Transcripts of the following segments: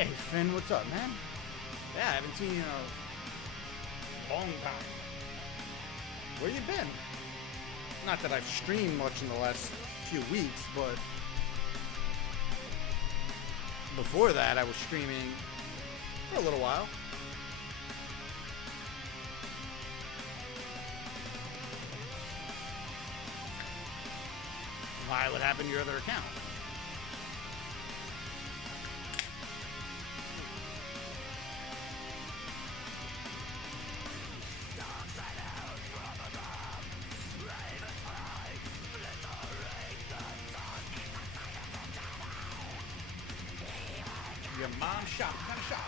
Hey, Finn, what's up, man? Yeah, I haven't seen you in a long time. Where you been? Not that I've streamed much in the last few weeks, but before that I was streaming for a little while. Why? What happened to your other account? Your mom shop. What kind of shop?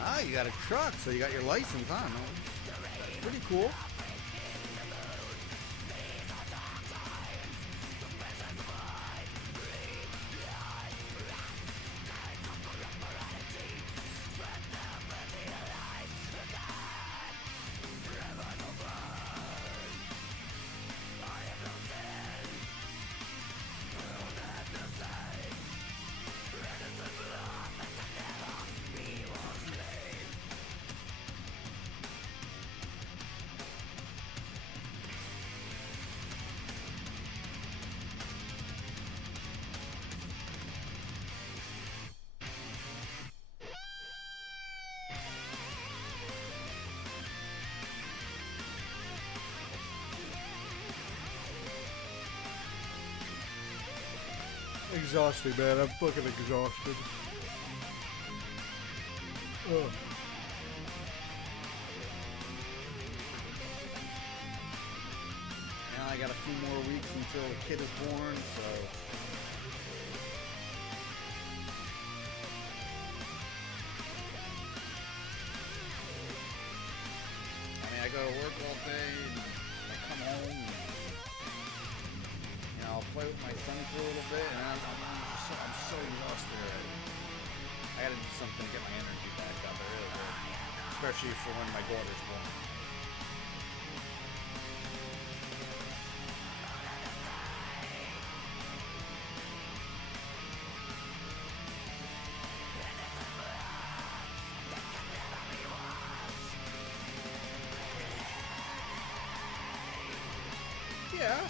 Ah, you got a truck, so you got your license, huh? Man? Pretty cool. Exhausting, man. I'm fucking exhausted. Ugh. Now I got a few more weeks until the kid is born, so I mean, I go to work all day and I come home and I'll play with my son for a little bit, and I'm so exhausted already. I gotta do something to get my energy back up. I really do. Especially for when my daughter's born. Yeah.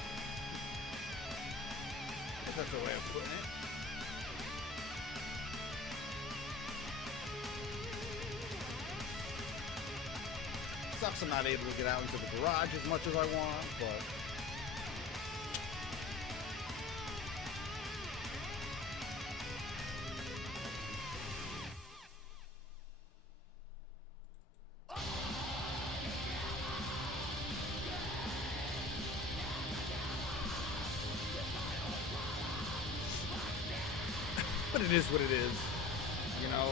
That's a way of putting it. Sucks I'm not able to get out into the garage as much as I want, but it is what it is. You know,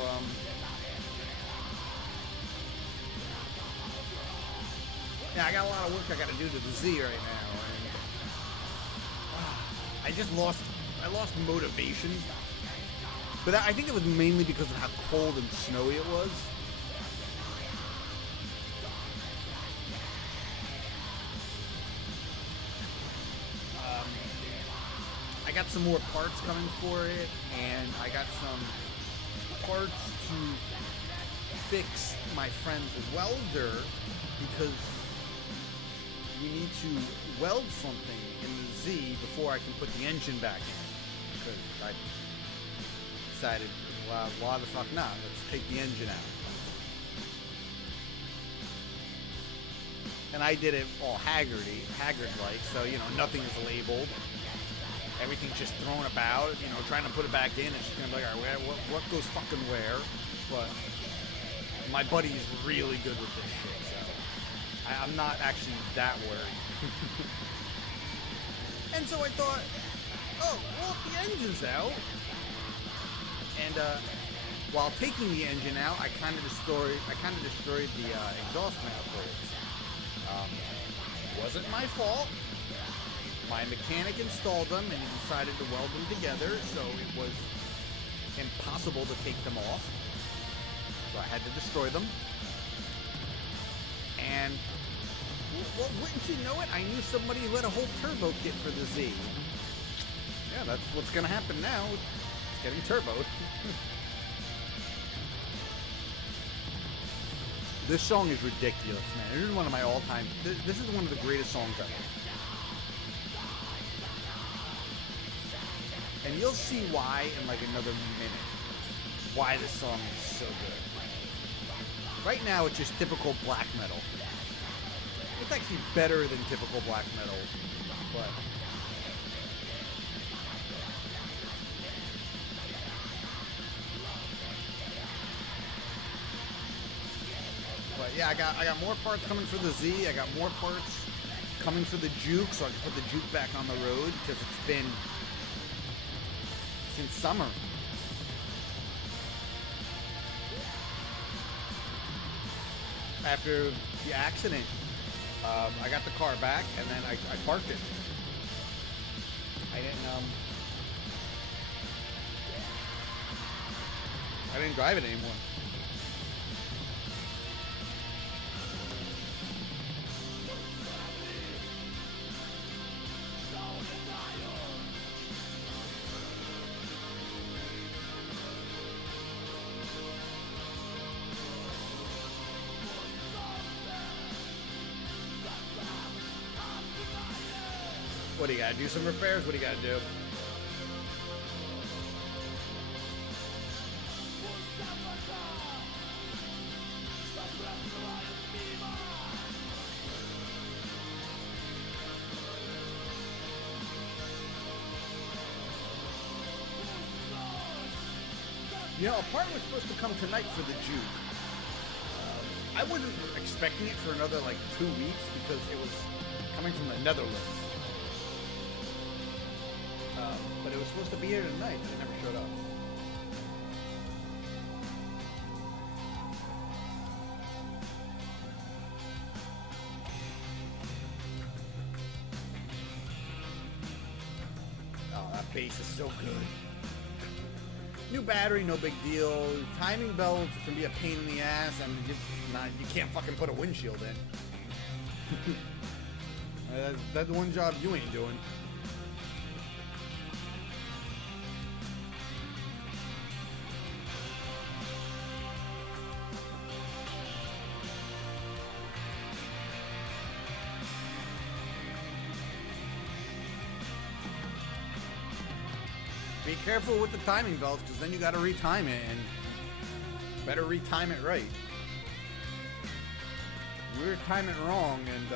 yeah, I got a lot of work I got to do to the Z right now, and I lost motivation. But I think it was mainly because of how cold and snowy it was. I got some more parts coming for it, and I got some parts to fix my friend's welder because we need to weld something in the Z before I can put the engine back in. Because I decided, well, why the fuck not? Let's take the engine out. And I did it all haggard-like, so, you know, nothing is labeled. Everything's just thrown about, you know, trying to put it back in. It's just going to be like, all right, what goes fucking where? But my buddy's really good with this shit, so I'm not actually that worried. And so I thought, oh, well, if the engine's out, and while taking the engine out, I kind of destroyed the exhaust manifolds. Wasn't my fault. My mechanic installed them and he decided to weld them together, so it was impossible to take them off. So I had to destroy them. And, well, wouldn't you know it, I knew somebody who had a whole turbo kit for the Z. Yeah, that's what's going to happen now. It's getting turboed. This song is ridiculous, man. This is one of my all-time... This is one of the greatest songs ever. And you'll see why in like another minute. Why this song is so good. Right now, it's just typical black metal. It's actually better than typical black metal, but... But yeah, I got more parts coming for the Z. I got more parts coming for the Juke, so I can put the Juke back on the road because it's been since summer. After the accident, I got the car back and then I parked it. I didn't drive it anymore. What do you gotta do? Some repairs? What do you gotta do? You know, a part was supposed to come tonight for the Juke. I wasn't expecting it for another like 2 weeks because it was coming from the Netherlands. But it was supposed to be here tonight, and it never showed up. Oh, that bass is so good. New battery, no big deal. Timing belts can be a pain in the ass, and you can't fucking put a windshield in. That's one job you ain't doing. Be careful with the timing belts, because then you got to retime it, and better retime it right. You were timing it wrong, and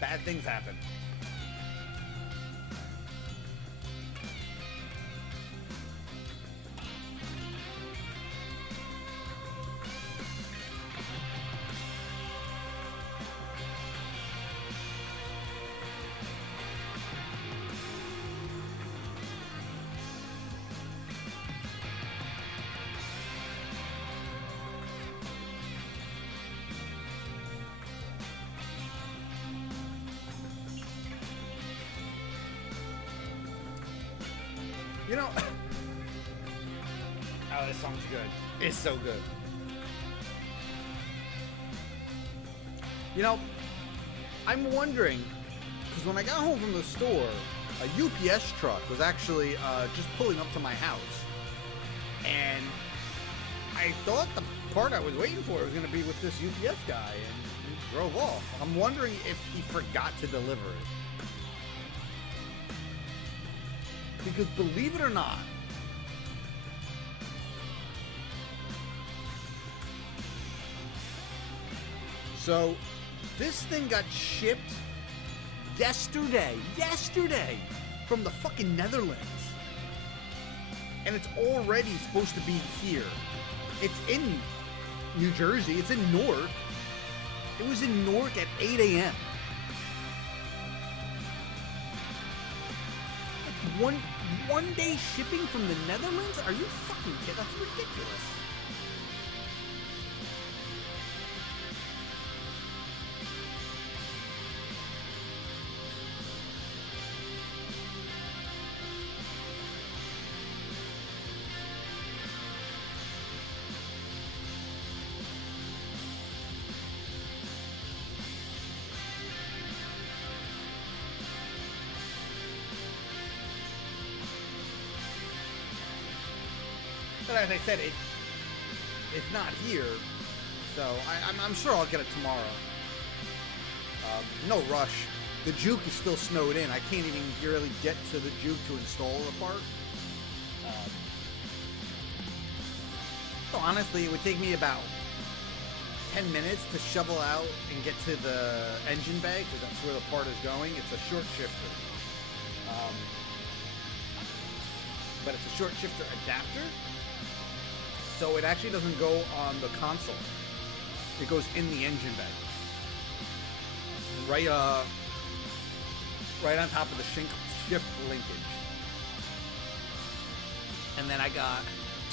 bad things happen. You know, oh, this song's good. It's so good. You know, I'm wondering, because when I got home from the store, a UPS truck was actually just pulling up to my house. And I thought the part I was waiting for was going to be with this UPS guy, and he drove off. I'm wondering if he forgot to deliver it. Because believe it or not, So, this thing got shipped yesterday, from the fucking Netherlands. And it's already supposed to be here. It's in New Jersey, it's in Newark. It was in Newark at 8 a.m. One day shipping from the Netherlands? Are you fucking kidding? That's ridiculous. But as I said, it's not here, so I'm sure I'll get it tomorrow. No rush. The Juke is still snowed in. I can't even really get to the Juke to install the part. So honestly, it would take me about 10 minutes to shovel out and get to the engine bay, because that's where the part is going. It's a short shifter. But it's a short shifter adapter. So it actually doesn't go on the console. It goes in the engine bay. Right on top of the shift linkage. And then I got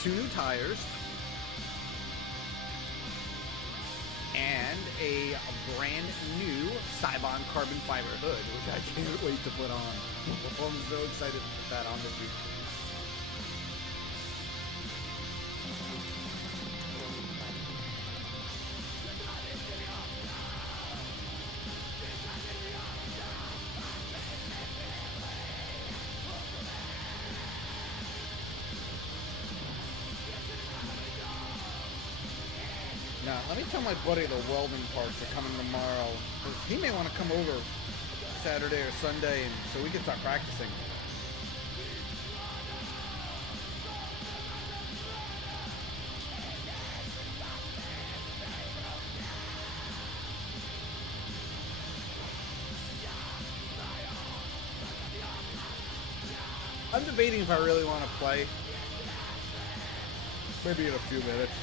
2 new tires and a brand new Cybon carbon fiber hood, which I can't wait to put on. I'm so excited to put that on the Jeep. Now, let me tell my buddy the welding parts are coming tomorrow, because he may want to come over Saturday or Sunday, and so we can start practicing. I'm debating if I really want to play. Maybe in a few minutes.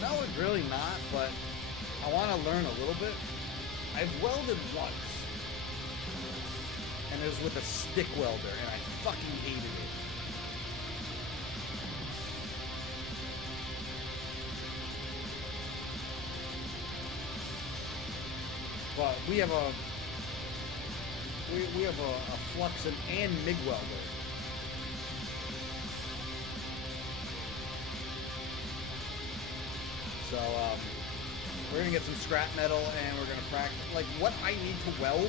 No, it's really not, but I want to learn a little bit. I've welded once, and it was with a stick welder, and I fucking hated it. But we have a Fluxen and MIG welder. So, we're gonna get some scrap metal and we're gonna practice. Like, what I need to weld,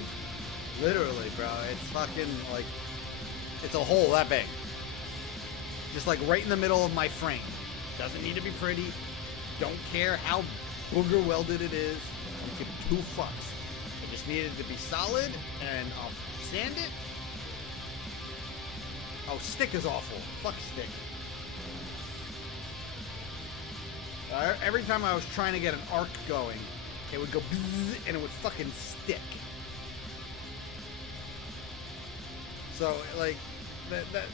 literally, bro, it's fucking, like, it's a hole that big. Just, like, right in the middle of my frame. Doesn't need to be pretty. Don't care how booger welded it is. I don't give 2 fucks. I just need it to be solid, and I'll sand it. Oh, stick is awful. Fuck stick. Every time I was trying to get an arc going, it would go bzzz, and it would fucking stick. So, like,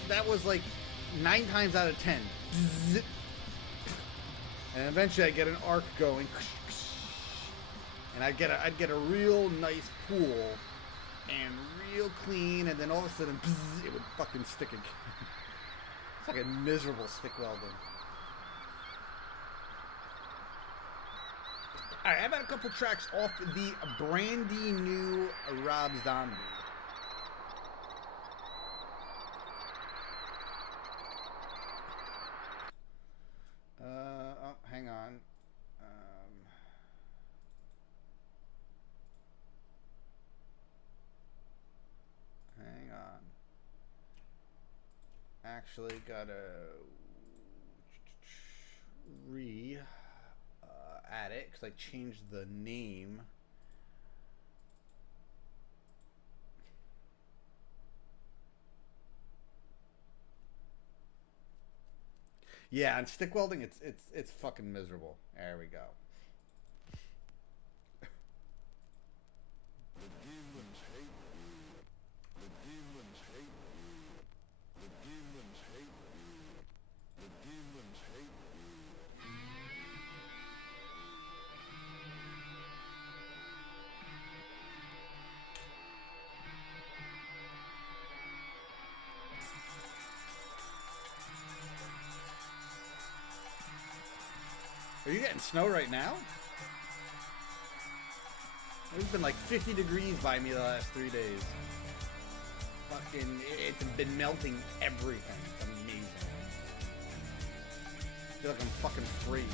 that was like 9 times out of 10. Bzzz. And eventually I'd get an arc going, and I'd get a real nice pool, and real clean, and then all of a sudden, bzzz, it would fucking stick again. It's like a miserable stick welding. Alright, how about a couple tracks off the brandy new Rob Zombie? Oh, hang on. Hang on. Actually, gotta add it because I changed the name Yeah, and stick welding, it's fucking miserable. There we go. The demons hate you. The demons hate you. The demons hate you. The demons hate you. Are you getting snow right now? It's been like 50 degrees by me the last 3 days. Fucking, it's been melting everything. It's amazing. I feel like I'm fucking free.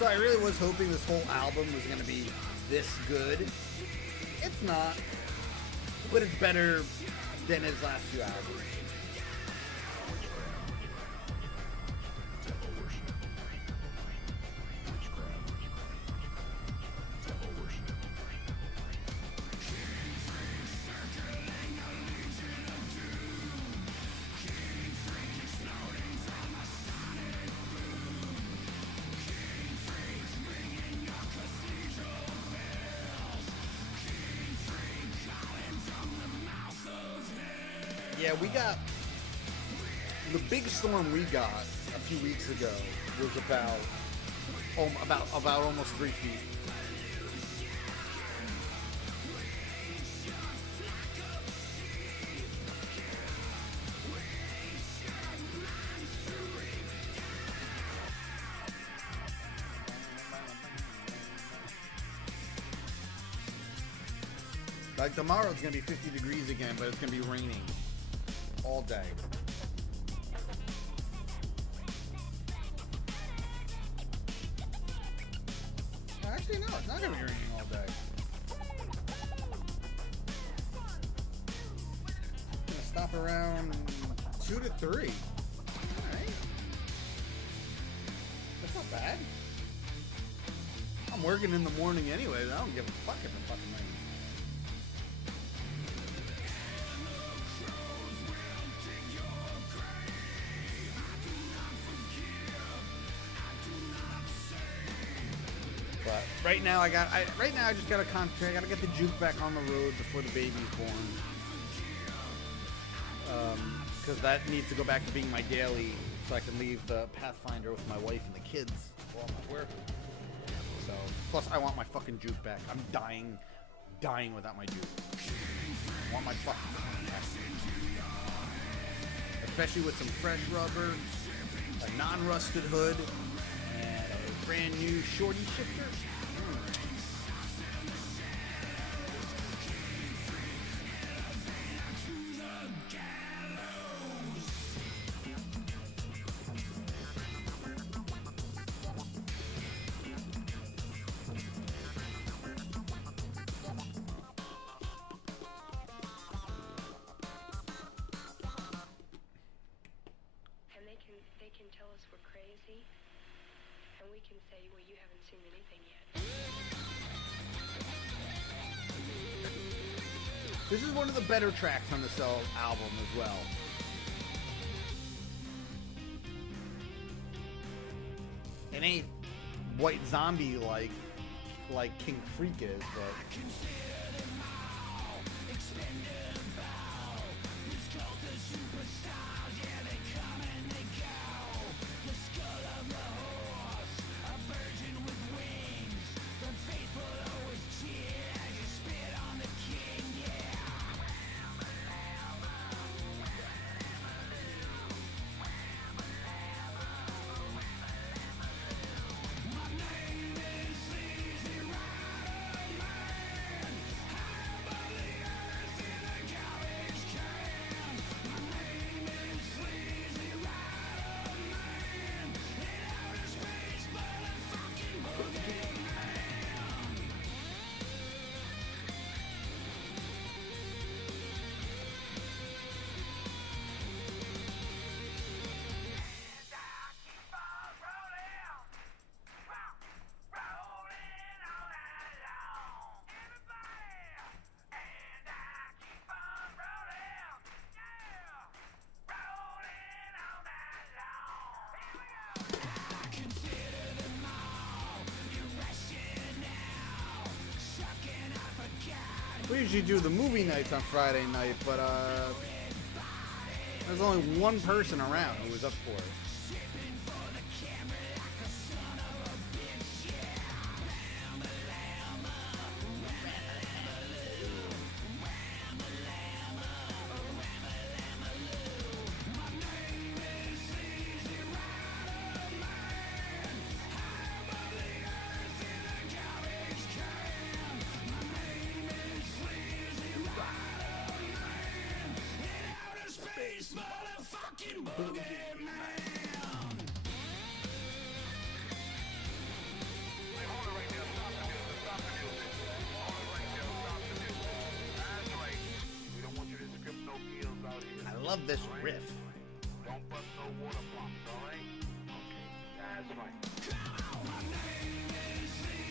So I really was hoping this whole album was going to be this good. It's not. But it's better than his last few albums. Devil worship. Witchcraft. Devil worship. Yeah, we got the big storm we got a few weeks ago was about almost 3 feet. Like tomorrow it's gonna be 50 degrees again, but it's gonna be raining all day. Actually, no, it's not gonna be raining all day. It's gonna stop around 2 to 3. Alright. That's not bad. I'm working in the morning anyways. I don't give a fuck if it fucking rains. But right now I just gotta concentrate. I gotta get the juke back on the road before the baby's born. Because that needs to go back to being my daily, so I can leave the Pathfinder with my wife and the kids while I'm at work. So, plus I want my fucking juke back. I'm dying without my juke. I want my fucking juke back. Especially with some fresh rubber, a non-rusted hood, and a brand new shorty shifter. They can tell us we're crazy, and we can say, well, you haven't seen anything yet. This is one of the better tracks on the Cell album as well. It ain't White Zombie like King Freak is, but We usually do the movie nights on Friday night, but there's only one person around who was up for it. I love this riff. Don't bust no water pumps, alright? Okay, that's right.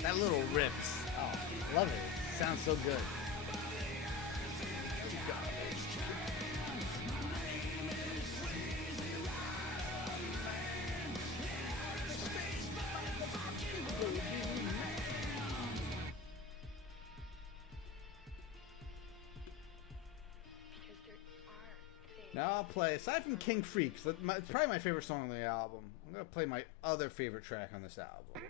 That little riff. Oh, love it. Sounds so good. Because there are things. Now I'll play, aside from King Freaks, it's probably my favorite song on the album. I'm going to play my other favorite track on this album.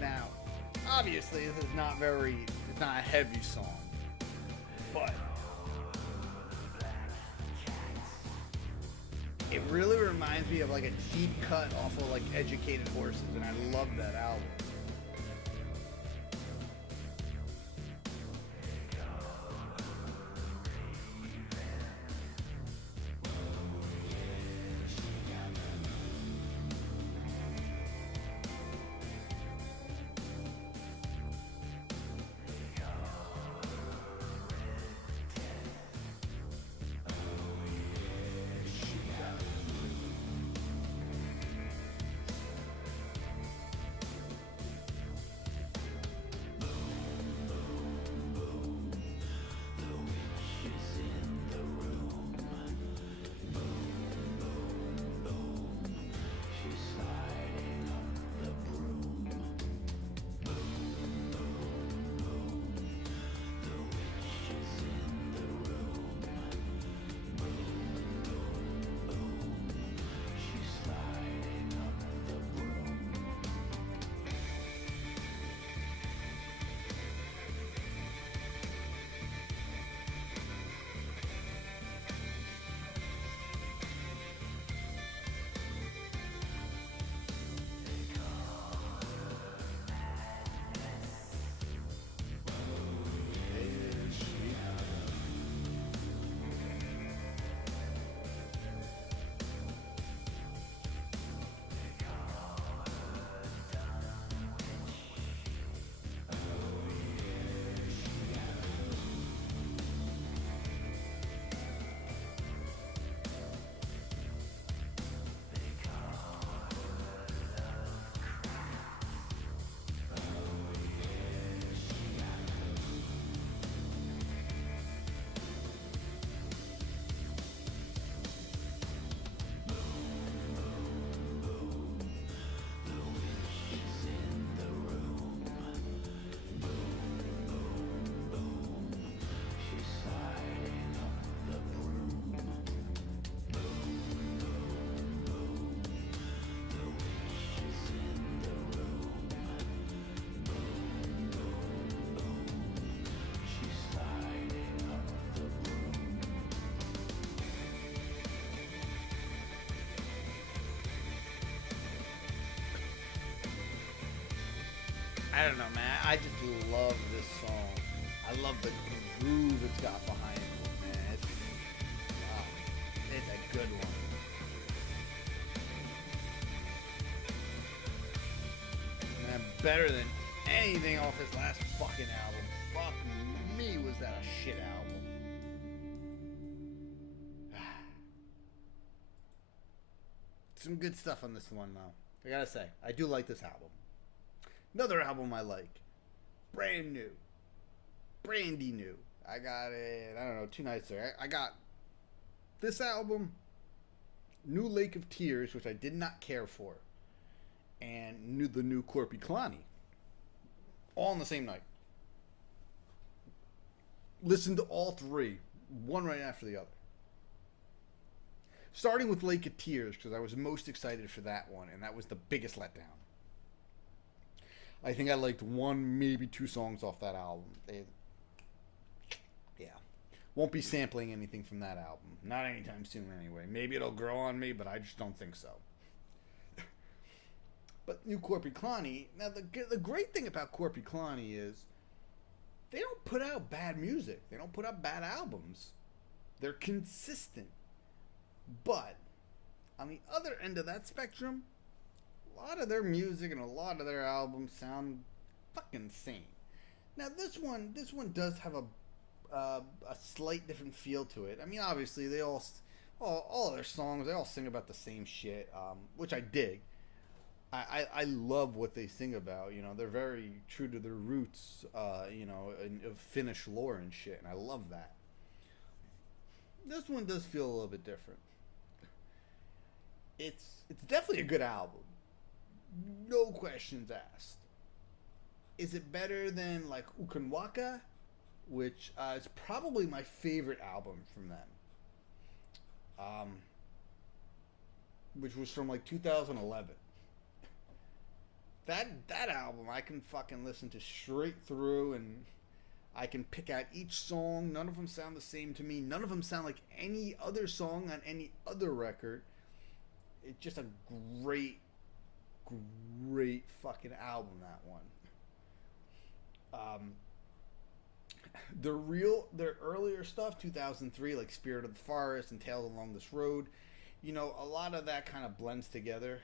Now, obviously this is not it's not a heavy song, but it really reminds me of like a deep cut off of like Educated Horses, and I love that album. I don't know, man. I just love this song. I love the groove it's got behind it, man. It's a good one. Man, better than anything off his last fucking album. Fuck me, was that a shit album. Some good stuff on this one, though. I gotta say, I do like this album. Another album I like. Brand new. Brandy new. I got it, I don't know, 2 nights ago. I got this album New Lake of Tears, which I did not care for, and the new Corpi Kalani, all on the same night. Listened to all three, one right after the other. Starting with Lake of Tears, because I was most excited for that one, and that was the biggest letdown. I think I liked one, maybe two songs off that album. Yeah. Won't be sampling anything from that album. Not anytime soon, anyway. Maybe it'll grow on me, but I just don't think so. But new Corpi Kalani, now the great thing about Corpi Kalani is they don't put out bad music. They don't put out bad albums. They're consistent. But on the other end of that spectrum, a lot of their music and a lot of their albums sound fucking same. Now this one does have a slight different feel to it. I mean, obviously they all of their songs, they all sing about the same shit, which I dig. I love what they sing about. You know, they're very true to their roots. You know, of Finnish lore and shit, and I love that. This one does feel a little bit different. It's definitely a good album. No questions asked. Is it better than like Ukanwaka, which is probably my favorite album from them, which was from like 2011. That album I can fucking listen to straight through, and I can pick out each song. None of them sound the same to me. None of them sound like any other song on any other record. It's just a great fucking album, that one. Their earlier stuff, 2003, like Spirit of the Forest and Tales Along This Road, you know, a lot of that kind of blends together.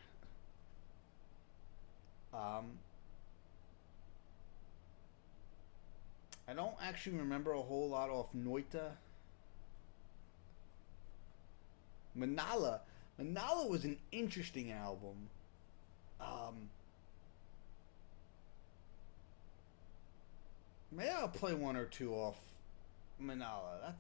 I don't actually remember a whole lot off Noita. Manala was an interesting album. Maybe I'll play one or two off Manala.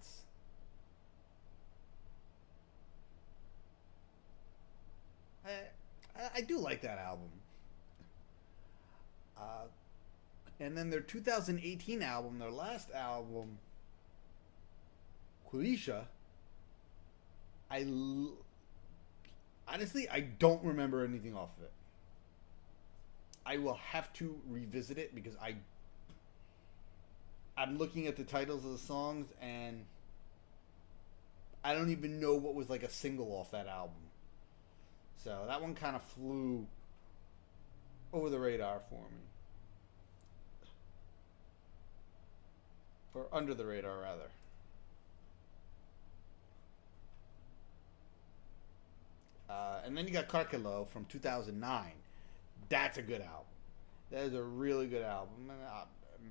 I do like that album. And then their 2018 album, their last album, Qulisha, honestly, I don't remember anything off of it. I will have to revisit it because I'm looking at the titles of the songs and I don't even know what was like a single off that album. So that one kind of flew over the radar for me. Or under the radar, rather. And then you got Karkelo from 2009. That's a good album. That is a really good album.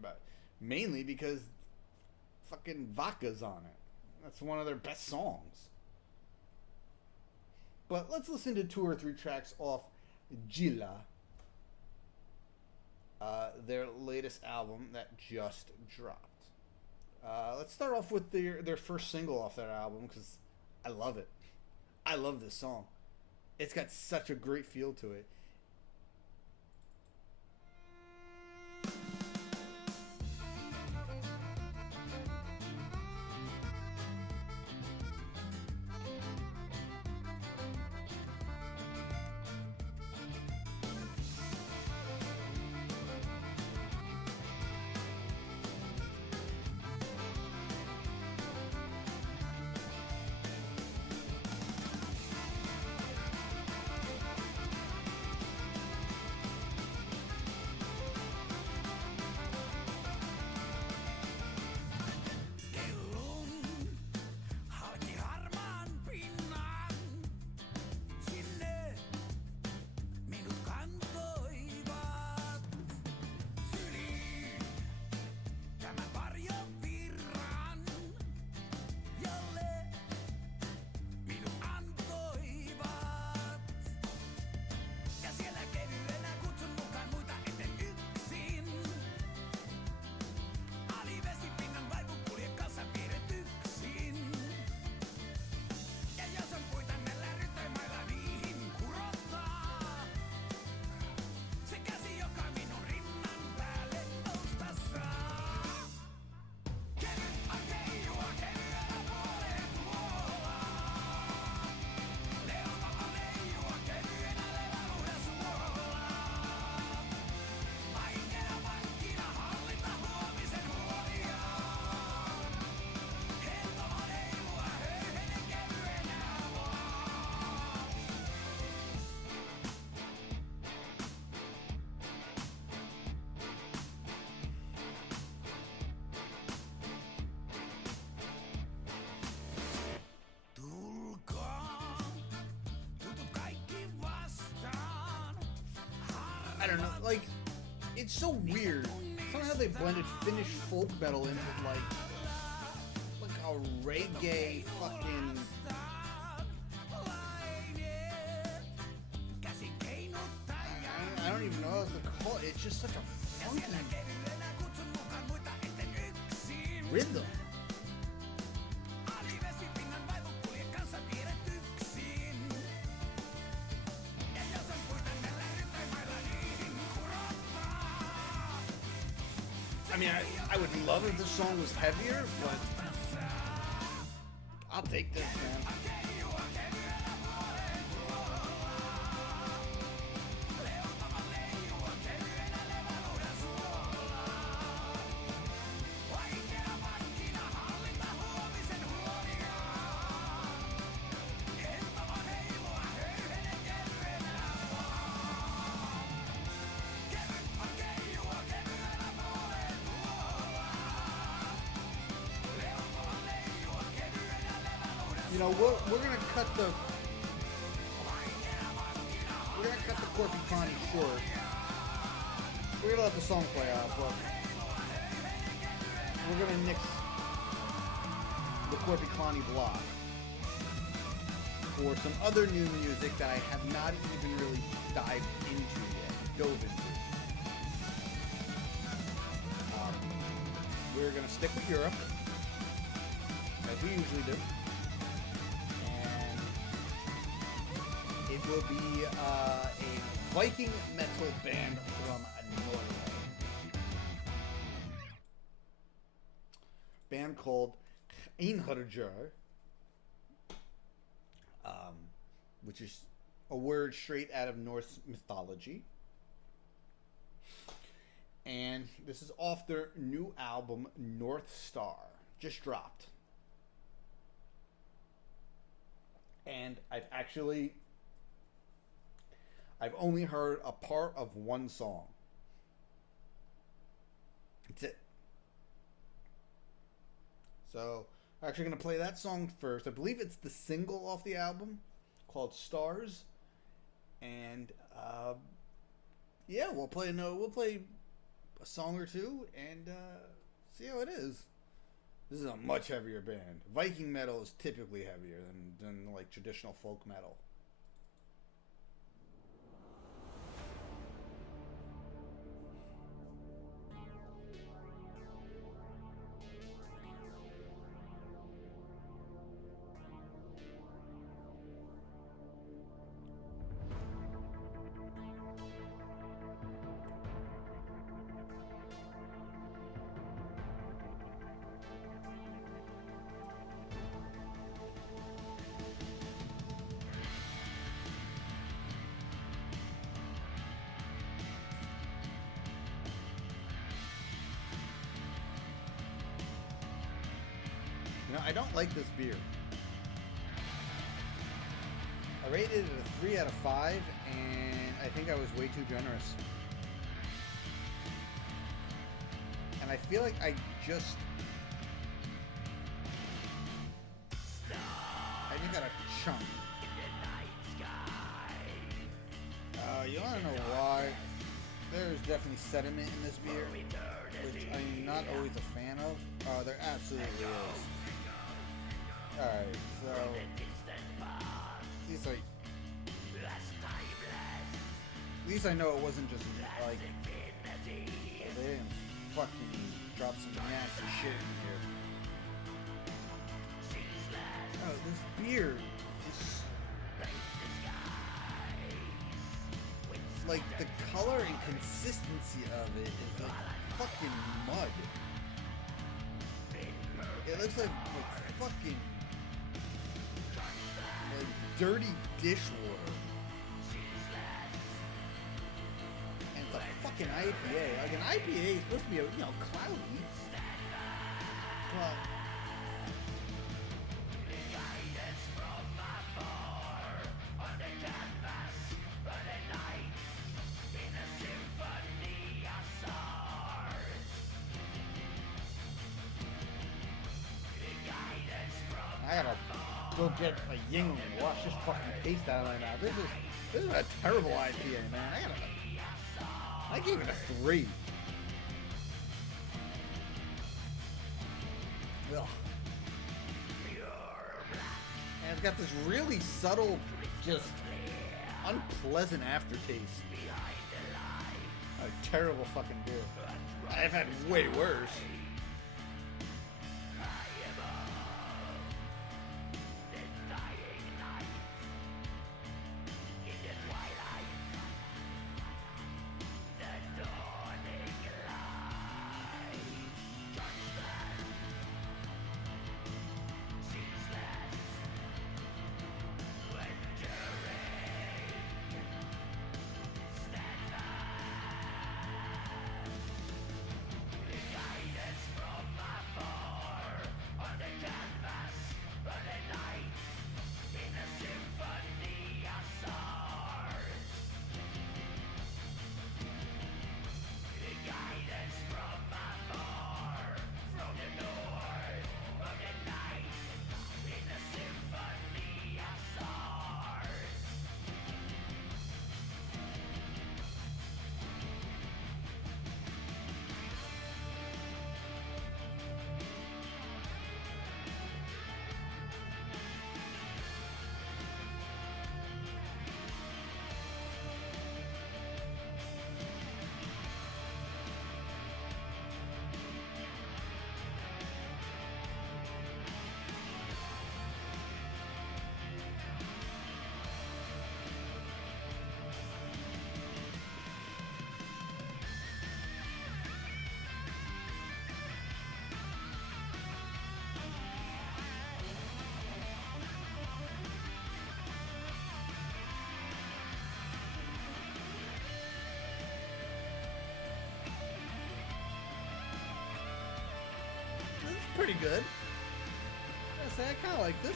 But mainly because fucking Vodka's on it. That's one of their best songs. But let's listen to 2 or 3 tracks off Gila, their latest album that just dropped. Let's start off with their first single off their album because I love it. I love this song. It's got such a great feel to it. I don't know, like, it's so weird. Somehow they blended Finnish folk metal into like a reggae fucking. I don't even know how to call it. It's just such a funky rhythm. I mean, I would love if this song was heavier, but I'll take this, man. You know, we're gonna cut the Porcupine short. We're gonna let the song play out, but we're gonna nix the Porcupine block for some other new music that I have not even really dived into yet, dove into. We're gonna stick with Europe, as we usually do. It will be a Viking metal band from Norway. Band called Einherjar, which is a word straight out of Norse mythology. And this is off their new album, North Star. Just dropped. And I've only heard a part of one song. That's it. So, I'm actually going to play that song first. I believe it's the single off the album called Stars. And, yeah, we'll play a song or two and see how it is. This is a much heavier band. Viking metal is typically heavier than like traditional folk metal. You know, I don't like this beer. I rated it a 3 out of 5, and I think I was way too generous. And I feel like I just got a chunk. You wanna know why? There's definitely sediment in this beer, which I'm not always a fan of. There absolutely is. Alright, so at least I know it wasn't just like they didn't fucking drop some nasty shit in here. Oh, this beer is like the color and consistency of it is like fucking mud. It looks like fucking dirty dishwater. And it's a fucking IPA. Like an IPA is supposed to be, cloudy. But I gotta go get a Ying and wash this fucking paste out of my mouth. This is a terrible IPA, man. I gotta I gave it a 3. Ugh. And it's got this really subtle, just unpleasant aftertaste. A terrible fucking beer. I've had way worse. Pretty good. I say I kind of like this.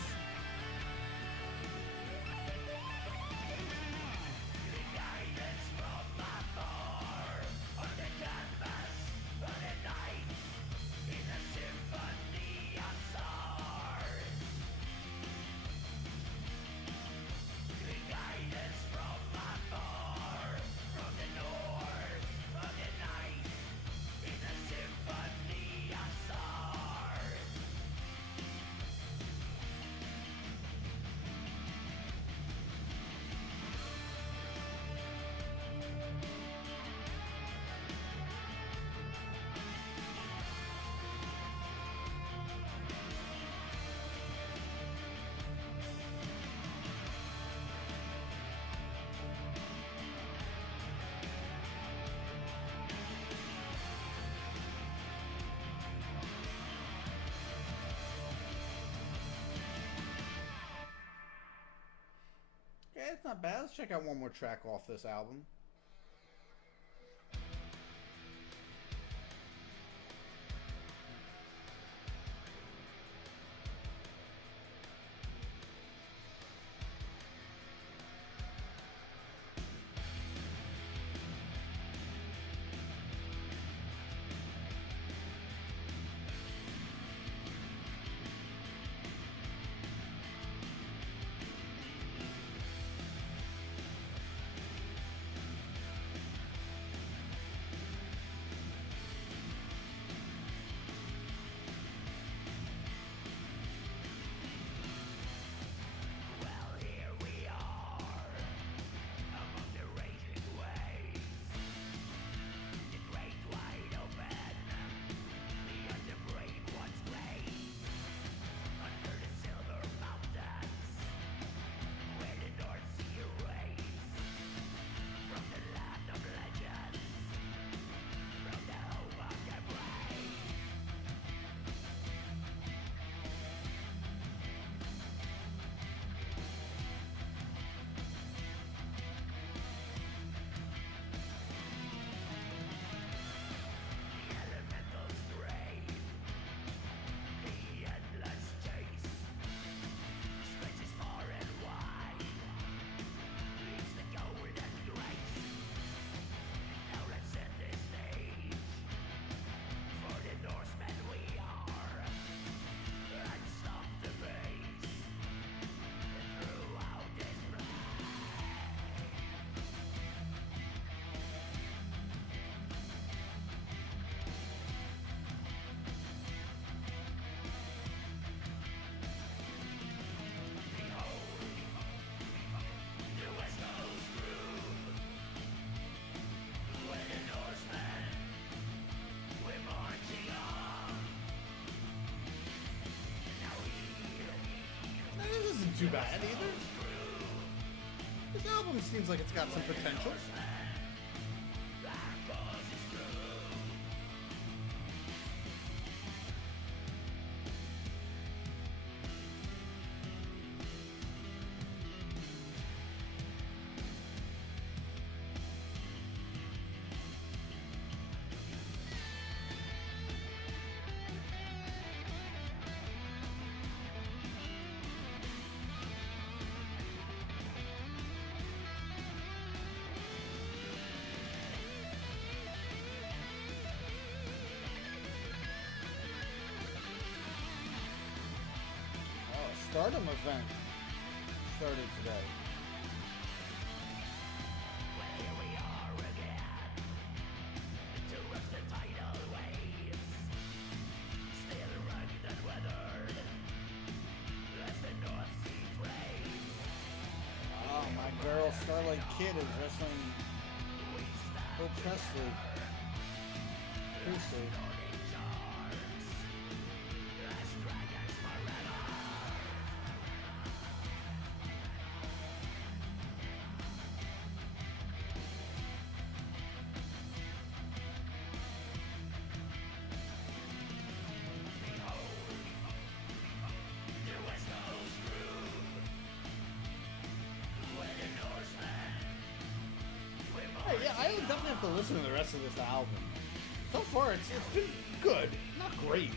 Okay, it's not bad. Let's check out one more track off this album. bad either. This album seems like it's got some potential. Stardom event started today. Oh, my girl Starlight Kid is wrestling Bill Presley. Seriously. Hey, yeah, I would definitely have to listen to the rest of this album. So far, it's been good, not great.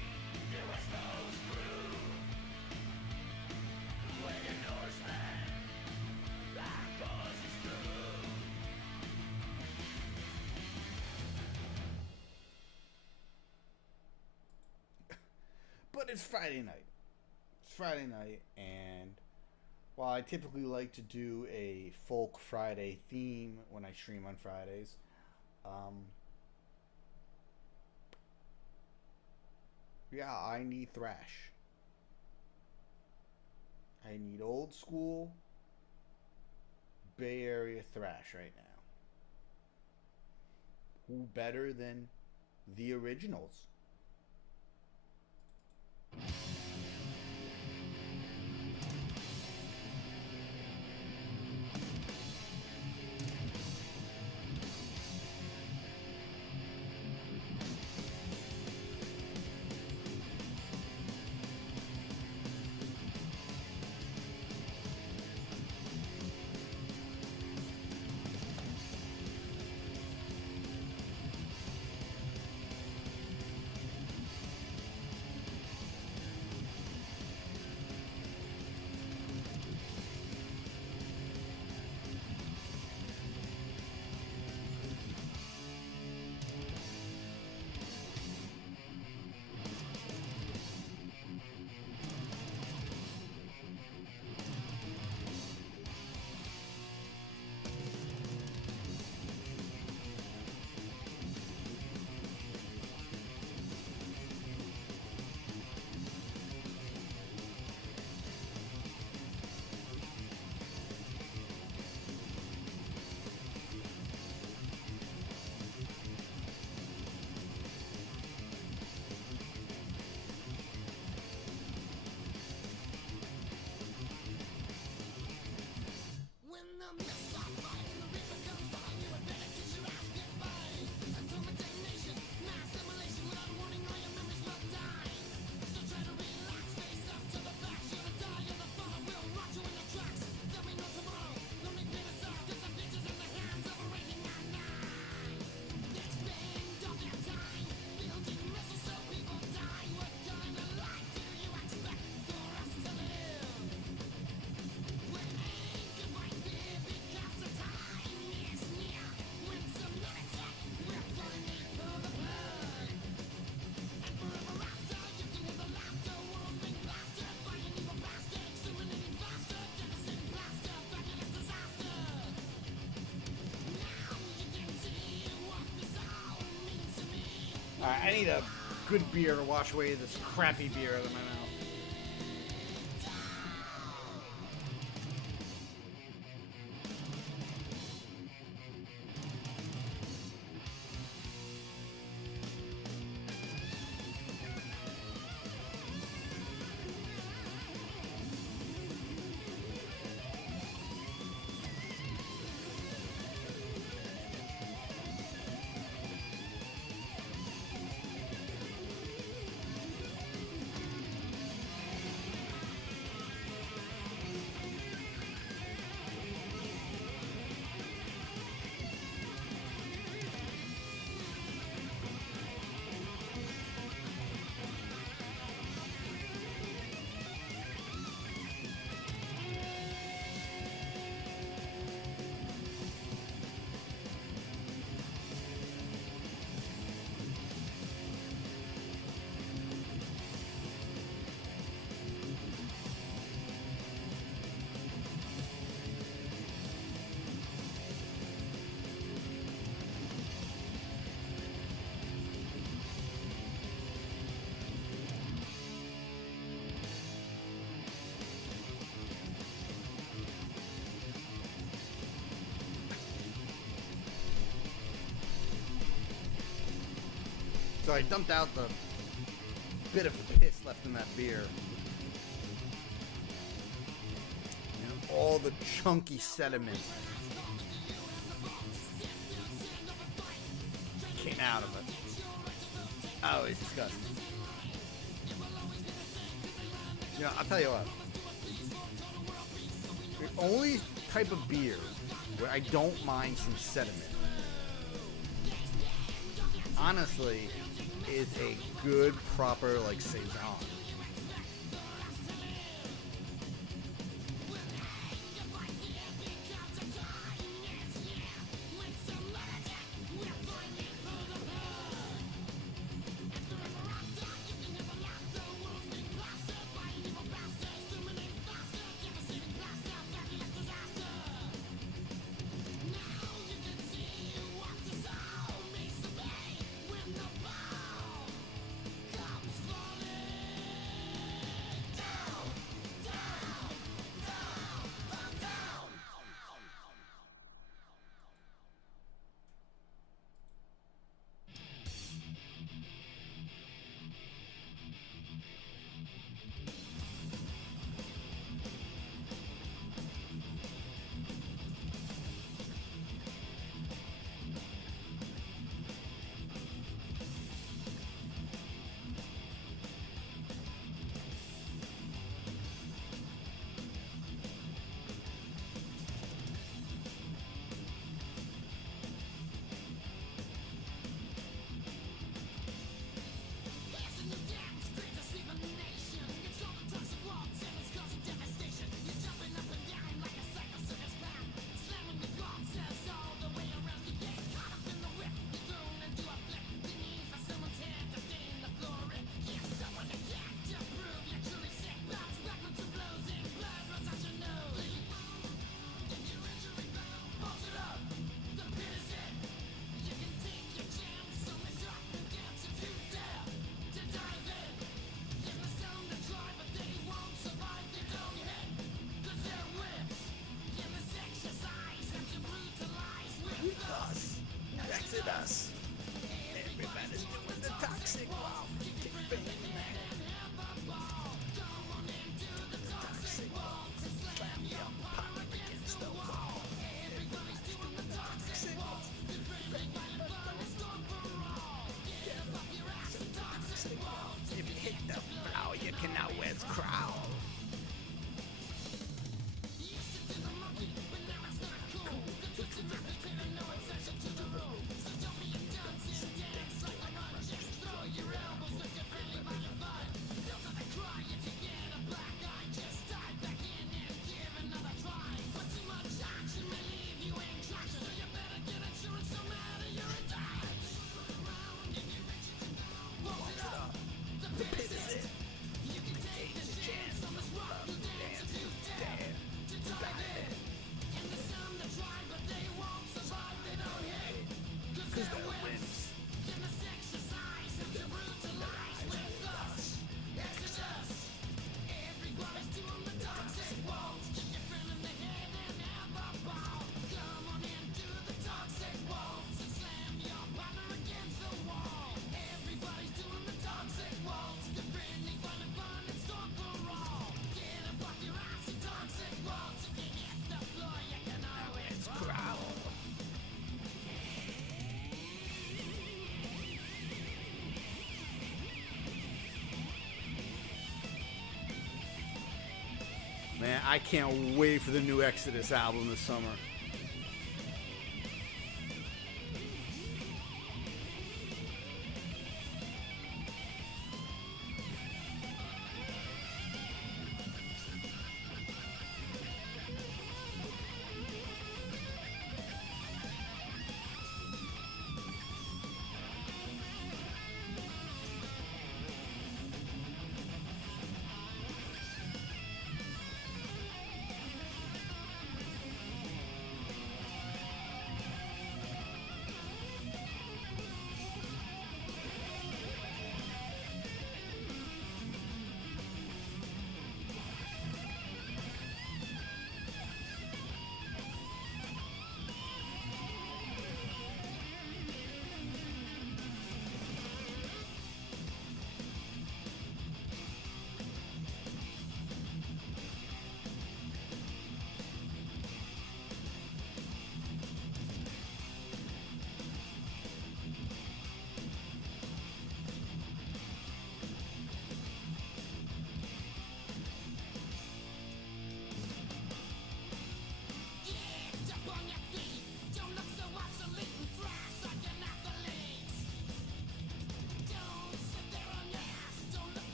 But it's Friday night. It's Friday night, and while I typically like to do a Folk Friday theme when I stream on Fridays, yeah, I need thrash. I need old school Bay Area thrash right now. Who better than the originals? I need a good beer to wash away this crappy beer out of my mouth. So I dumped out the bit of piss left in that beer. And all the chunky sediment came out of it. Oh, it's disgusting. You know, I'll tell you what. The only type of beer where I don't mind some sediment, honestly, is a good, proper, like, Saison. Exodus. Everybody's doing the toxic wall. Keep banging the toxic wall. Slam your partner against the wall. Everybody's doing the toxic wall. If you hit the floor, you can always crawl. The pit is it. You can take this chance on this rock. Dance, dare, to dive in. And there's some that try, but they won't survive. They don't hate, cause they're wimps. In this exercise, and to brutalize with us. Exodus. Everybody's doing the toxic walls. Kick your friend in the head and have a ball. Come on into the toxic walls and slam your partner against the wall. Everybody's doing the toxic walls. Get friendly, fun and fun and storm for all. Get up off your ass and toxic walls. If you hit the floor, you can always crawl. Man, I can't wait for the new Exodus album this summer.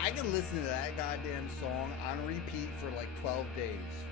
I can listen to that goddamn song on repeat for like 12 days.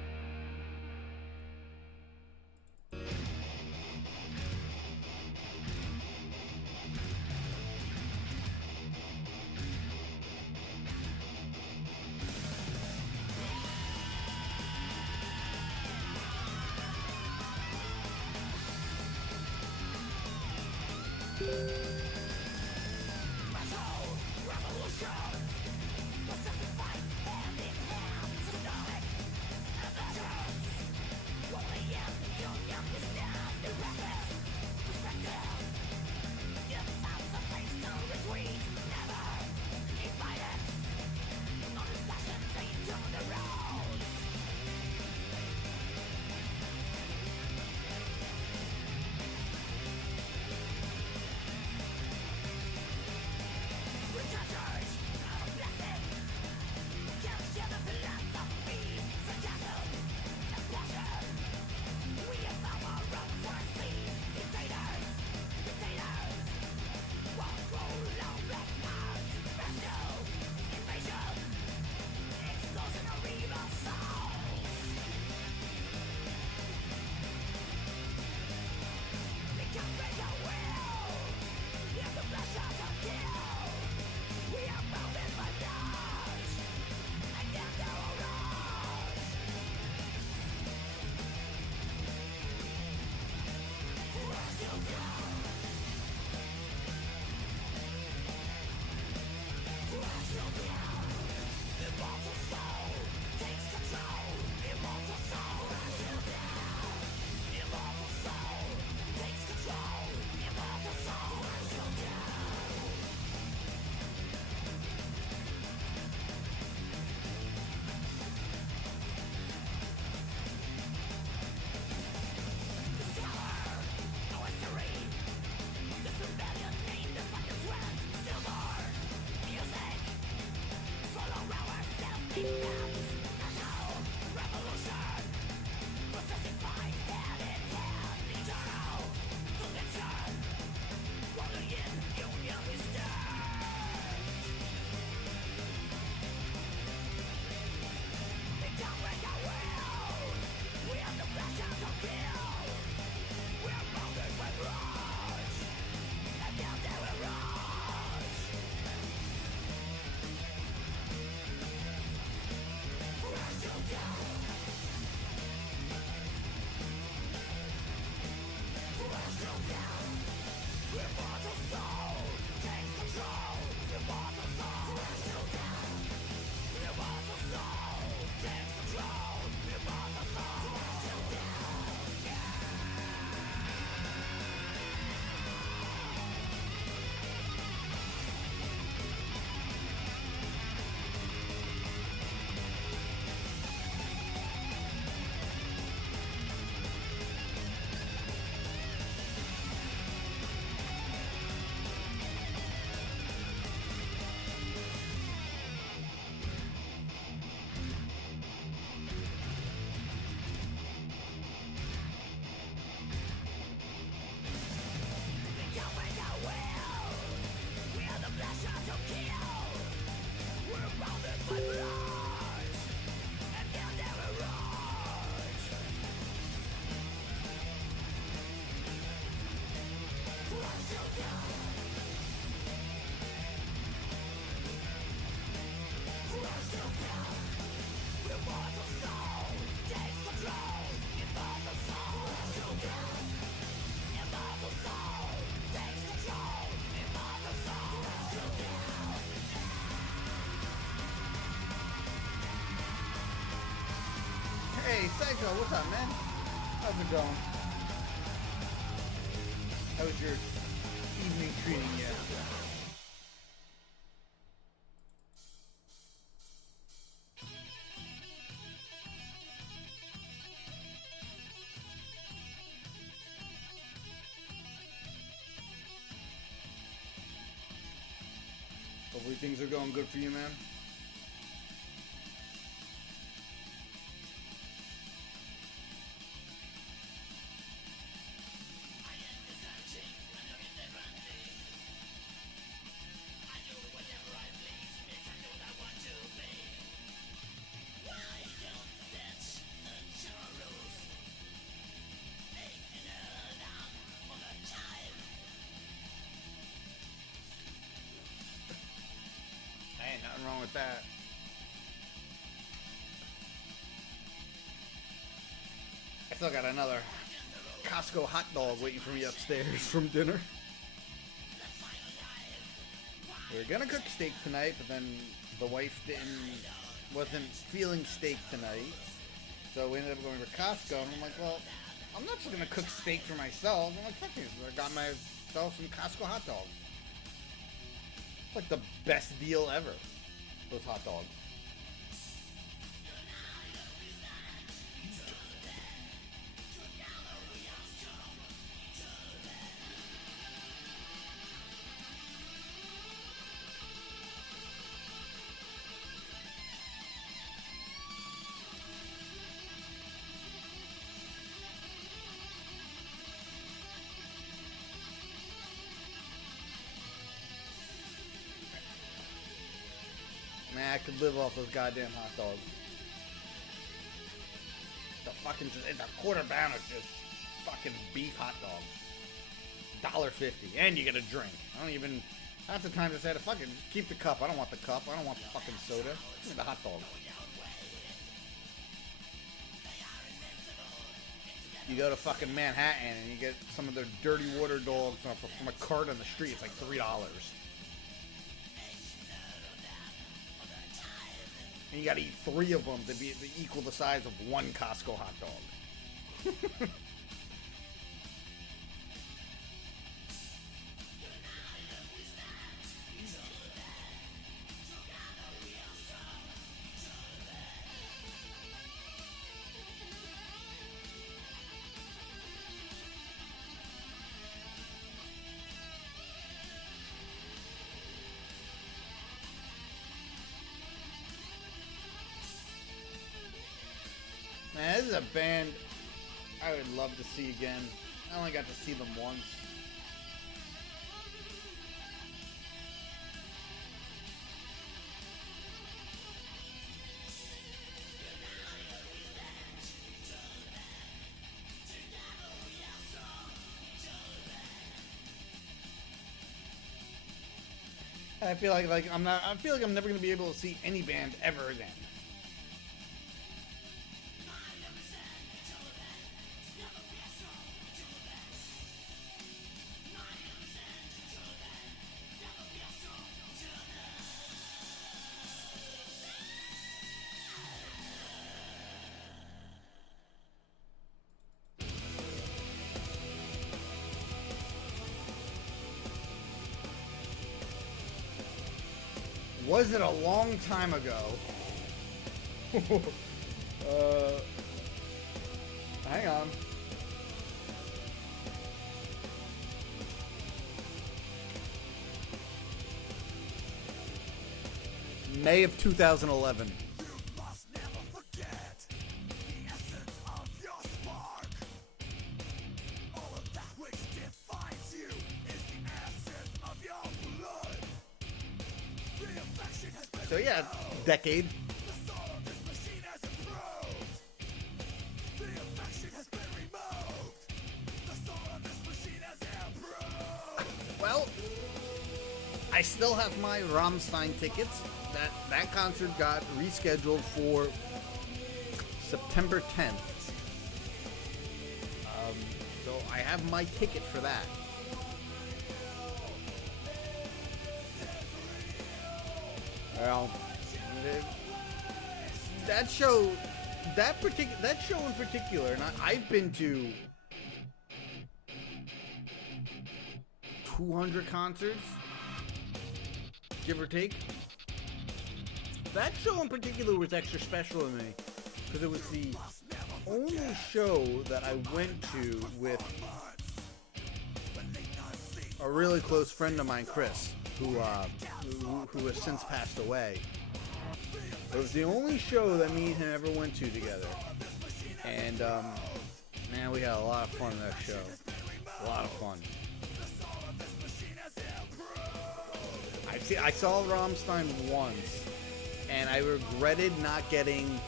Hey, Psycho, what's up, man? How's it going? How was your evening treating you? Hopefully things are going good for you, man. Ain't nothing wrong with that. I still got another Costco hot dog waiting for me upstairs from dinner. We were gonna cook steak tonight, but then the wife wasn't feeling steak tonight. So we ended up going to Costco, and I'm like, well, I'm not just gonna cook steak for myself. I'm like, fuck it. I got myself some Costco hot dogs. It's like the best deal ever. Those hot dogs. Man, I could live off those goddamn hot dogs. It's a quarter pound of just fucking beef hot dog. $1.50, and you get a drink. I don't even, half the time I said, fucking keep the cup. I don't want the cup. I don't want the fucking soda. Give me the hot dog. You go to fucking Manhattan and you get some of their dirty water dogs from a cart on the street. It's like $3. And you gotta eat 3 of them to equal the size of one Costco hot dog. Man, this is a band I would love to see again. I only got to see them once. I feel like I'm never gonna be able to see any band ever again. Was it a long time ago? Hang on. May of 2011. So yeah, decade. Well, I still have my Rammstein tickets. That concert got rescheduled for September 10th. So I have my ticket for that. Well, that show in particular, and I've been to 200 concerts, give or take. That show in particular was extra special to me because it was the only show that I went to with a really close friend of mine, Chris, who has since passed away. It was the only show that me and him ever went to together. And, man, we had a lot of fun that show. A lot of fun. I saw Rammstein once, and I regretted not getting,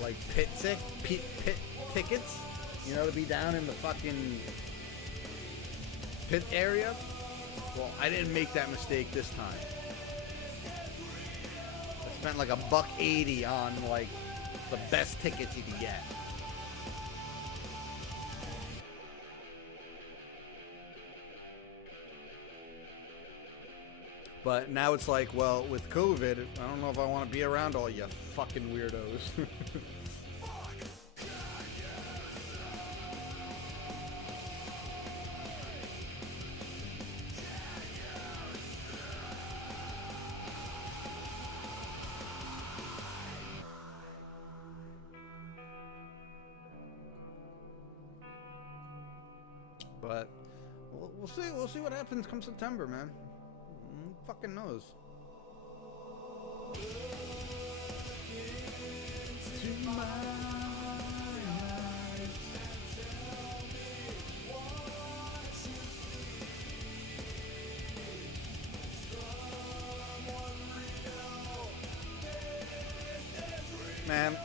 like, pit tickets, you know, to be down in the fucking pit area. Well, I didn't make that mistake this time. spent like $1.80 on like the best tickets you could get. But now it's like, well, with COVID, I don't know if I want to be around all you fucking weirdos. But we'll see. We'll see what happens come September, man. Who fucking knows? Man,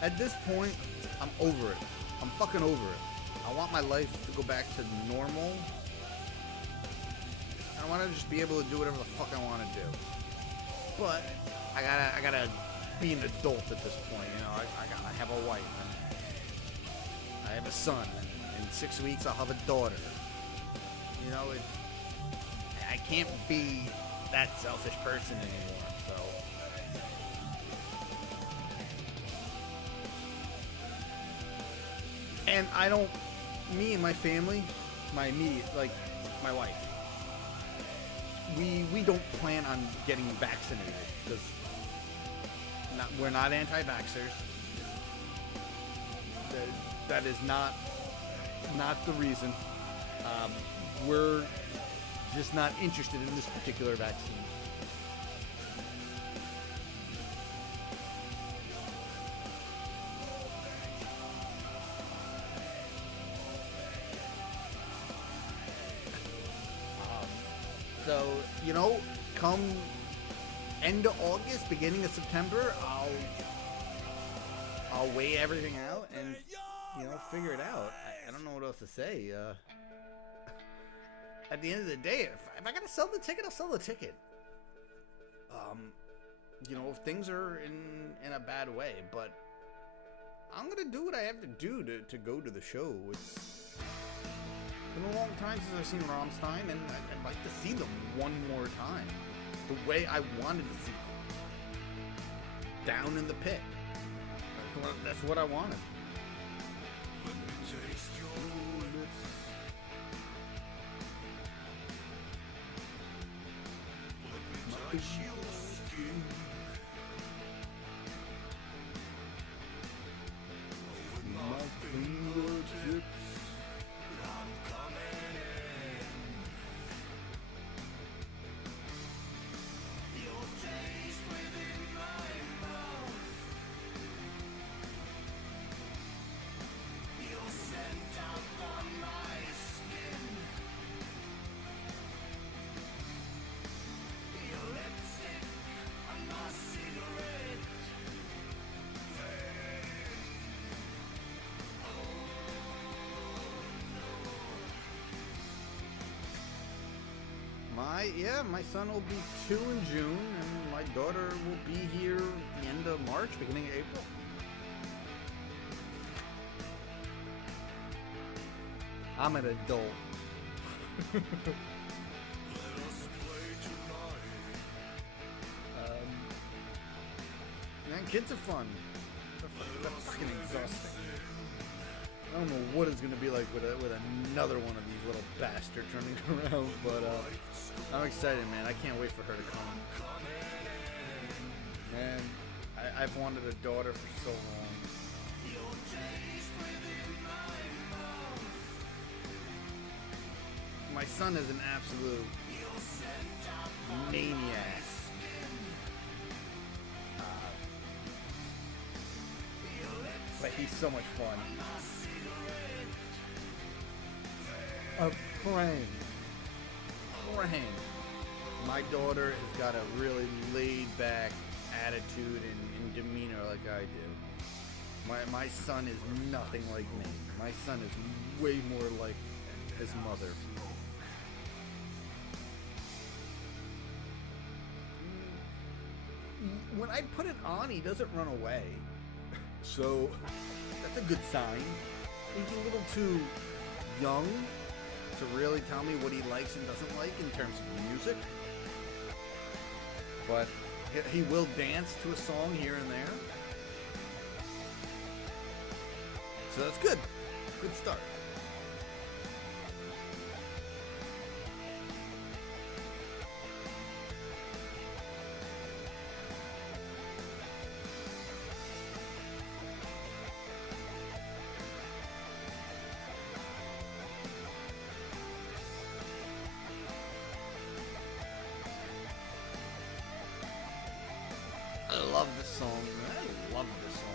at this point, I'm over it. I'm fucking over it. I want my life to go back to normal. I want to just be able to do whatever the fuck I want to do. But I gotta be an adult at this point. You know, I have a wife and I have a son. And in 6 weeks I'll have a daughter. You know, I can't be that selfish person anymore. So. And I don't, me and my family, my immediate, like, my wife, we don't plan on getting vaccinated, because we're not anti-vaxxers. That is not the reason. We're just not interested in this particular vaccine. So, you know, come end of August, beginning of September, I'll weigh everything out and, you know, figure it out. I don't know what else to say. At the end of the day, if I gotta sell the ticket, I'll sell the ticket. You know, if things are in a bad way, but I'm gonna do what I have to do to go to the show. It's been a long time since I've seen Rammstein, and I'd like to see them one more time. The way I wanted to see them. Down in the pit. That's what I wanted. My son will be 2 in June, and my daughter will be here at the end of March, beginning of April. I'm an adult. Man, kids are fun. They're fucking exhausting. I don't know what it's gonna be like with another one of these little bastards running around, but I'm excited, man. I can't wait for her to come. Man, I've wanted a daughter for so long. My son is an absolute maniac. But he's so much fun. A friend. My daughter has got a really laid-back attitude and demeanor like I do. My son is nothing like me. My son is way more like his mother. when I put it on, he doesn't run away. So that's a good sign. He's a little too young to really tell me what he likes and doesn't like in terms of music. But he will dance to a song here and there. So that's good. Good start. I love this song, man. I love this song.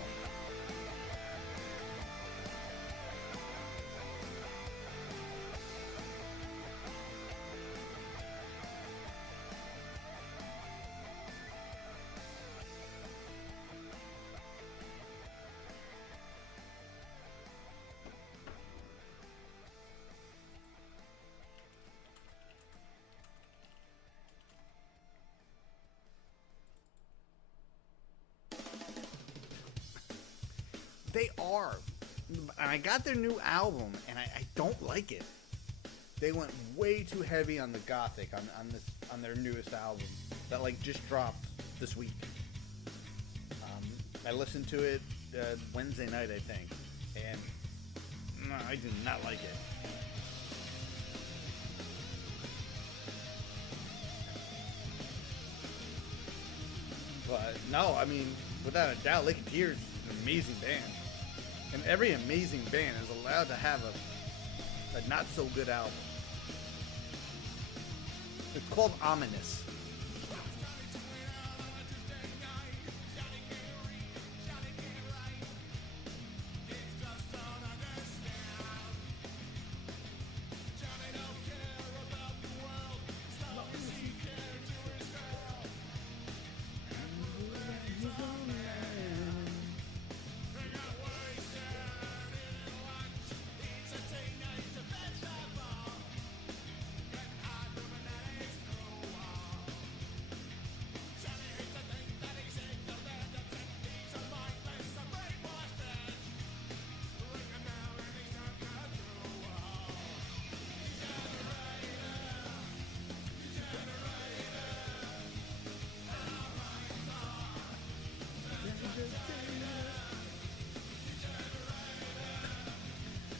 They are. And I got their new album, and I don't like it. They went way too heavy on the gothic on their newest album that like just dropped this week. I listened to it Wednesday night, I think, and no, I did not like it. But no, I mean, without a doubt, Liquid Tears is an amazing band. And every amazing band is allowed to have a not so good album. It's called Ominous.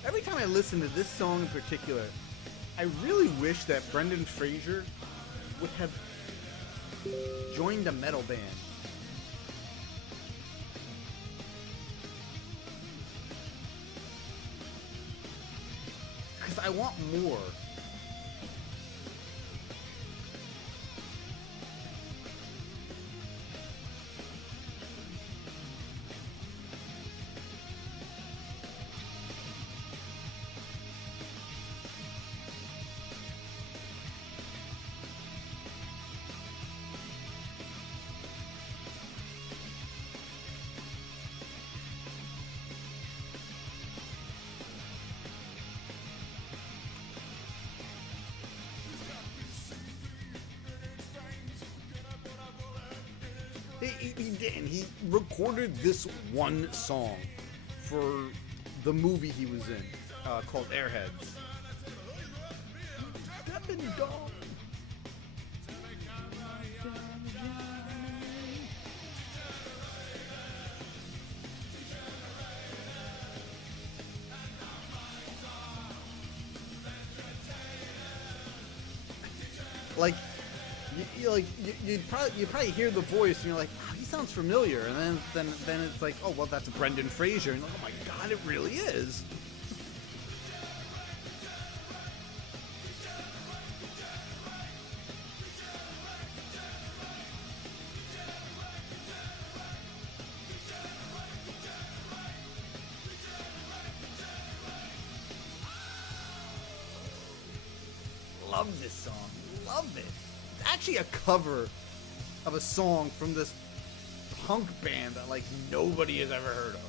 Every time I listen to this song in particular, I really wish that Brendan Fraser would have joined a metal band. Because I want more. He did. He recorded this one song for the movie he was in, called Airheads. Deaf and dumb. Like, you probably hear the voice and you're like, oh, he sounds familiar, and then it's like, oh well, that's Brendan Fraser, and like, oh my god, it really is. Love this song. Love it. It's actually a cover of a song from this punk band that like nobody has ever heard of.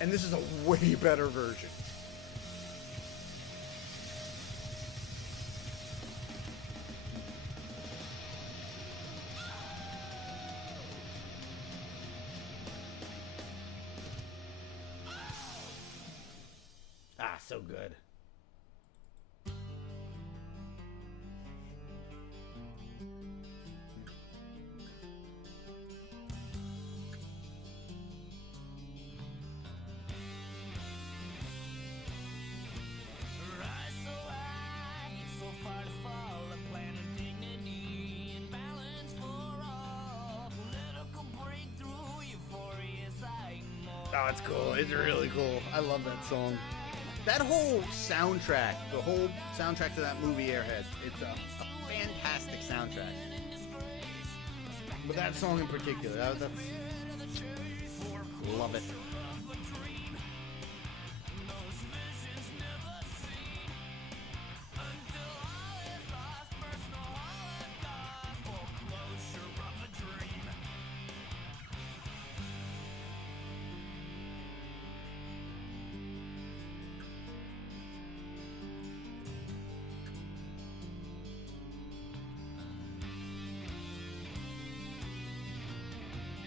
And this is a way better version. so good. Rise so high, so far to fall, a plan of dignity and balance for all. Political breakthrough, euphoria, sight more. Oh, it's cool. It's really cool. I love that song. That whole soundtrack, the whole soundtrack to that movie Airhead, it's a fantastic soundtrack. But that song in particular, that's love it.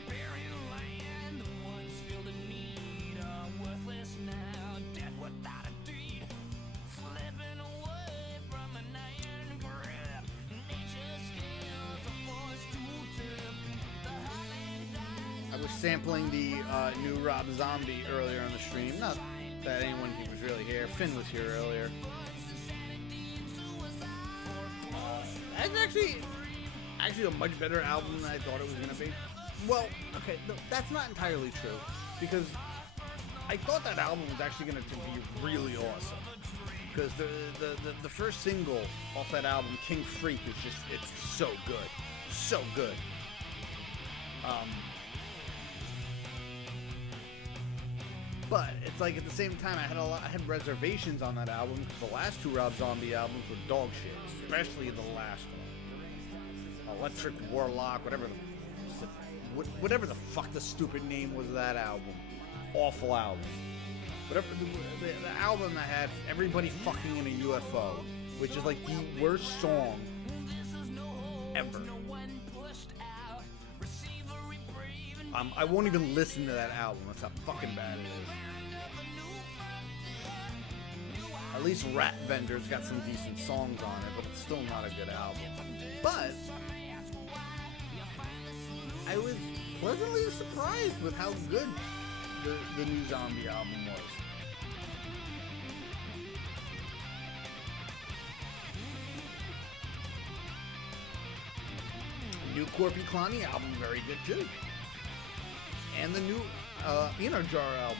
Buried land, once filled in need, are worthless now, dead without a deed. Slipping away from an iron grip, nature's scales are forced to tip. The heartland dies. I was sampling the new Rob Zombie earlier on the stream. Not that anyone was really here. Finn was here earlier. That's actually a much better album than I thought it was going to be. Well, okay, no, that's not entirely true. Because I thought that album was actually going to be really awesome. Because the first single off that album, King Freak, is just, it's so good. So good. But it's like at the same time, I had reservations on that album because the last two Rob Zombie albums were dog shit, especially the last one, Electric Warlock, whatever the fuck the stupid name was of that album, awful album. Whatever the album that had everybody fucking in a UFO, which is like the worst song ever. I won't even listen to that album. That's how fucking bad it is. At least Rat Vendor's got some decent songs on it, but it's still not a good album. But I was pleasantly surprised with how good the new Zombie album was. New Corpy Clowny album, very good too. And the new Inner Jar album.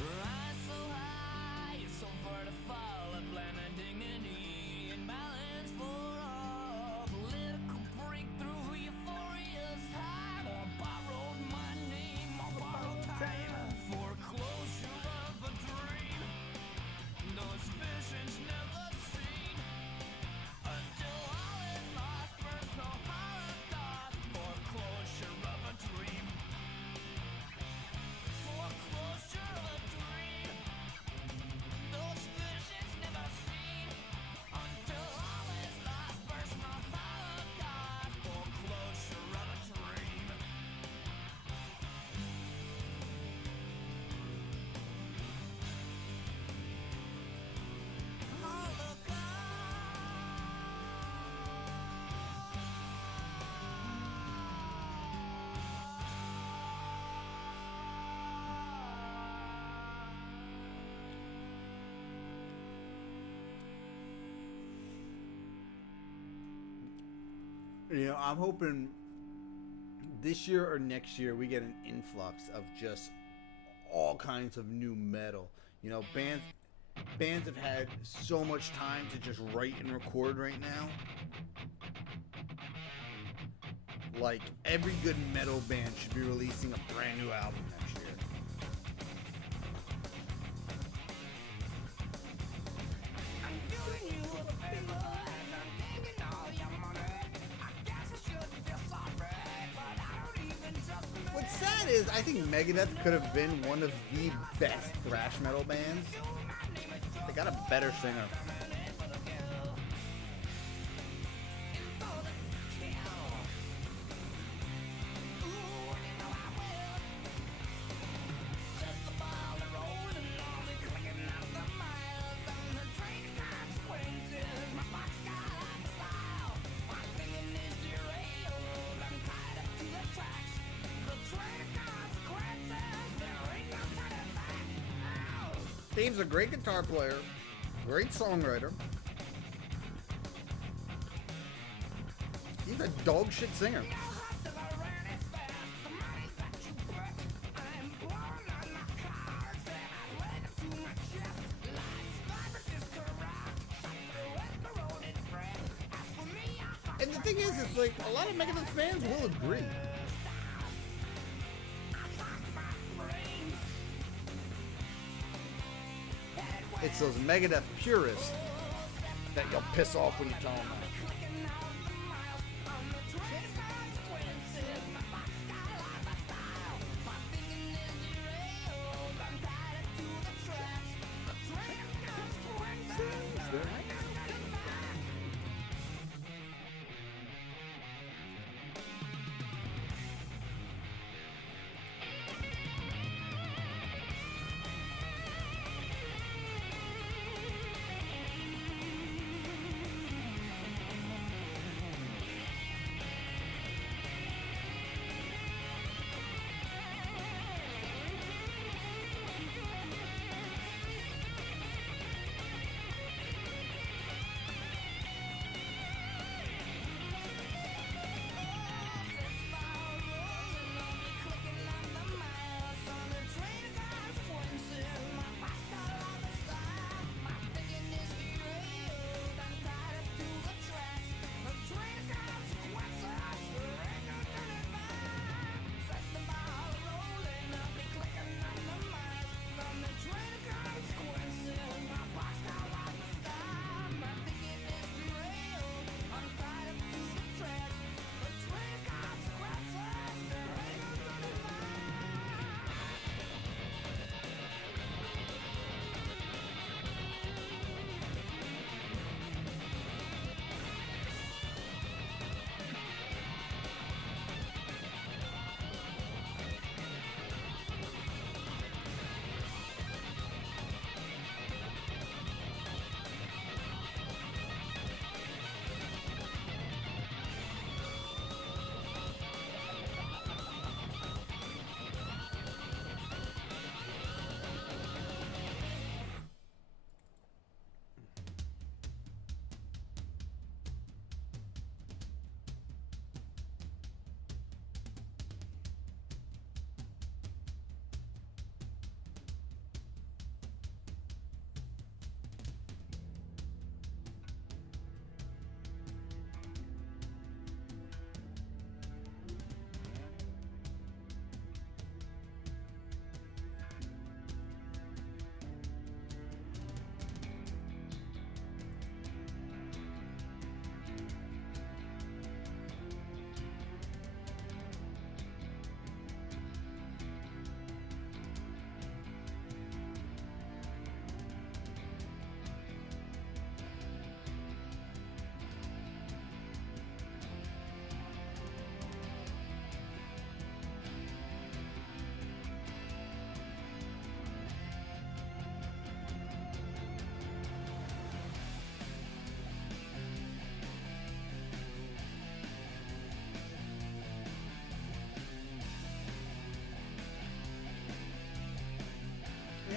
Rise so high, so far to fall, a plan of dignity and balance for all. Political breakthrough, euphoria's high. More borrowed money, more borrowed time. Foreclosure of a dream. Those visions never seen. Until all is lost, personal holocaust. Foreclosure of a dream. Foreclosure of a dream. Those visions never seen. Until all is lost, personal holocaust. Foreclosure of a dream. You know, I'm hoping this year or next year we get an influx of just all kinds of new metal. You know, bands have had so much time to just write and record right now. Like, every good metal band should be releasing a brand new album next year. What's sad is, I think Megadeth could have been one of the best thrash metal bands. They got a better singer. Dave's a great guitar player, great songwriter. He's a dog shit singer. And the thing is, it's like a lot of Megadeth fans will agree. It's those Megadeth purists that you'll piss off when you tell them that.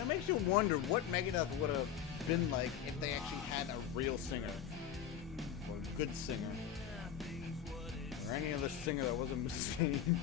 It makes you wonder what Megadeth would have been like if they actually had a real singer. Or a good singer. Or any other singer that wasn't Mustaine.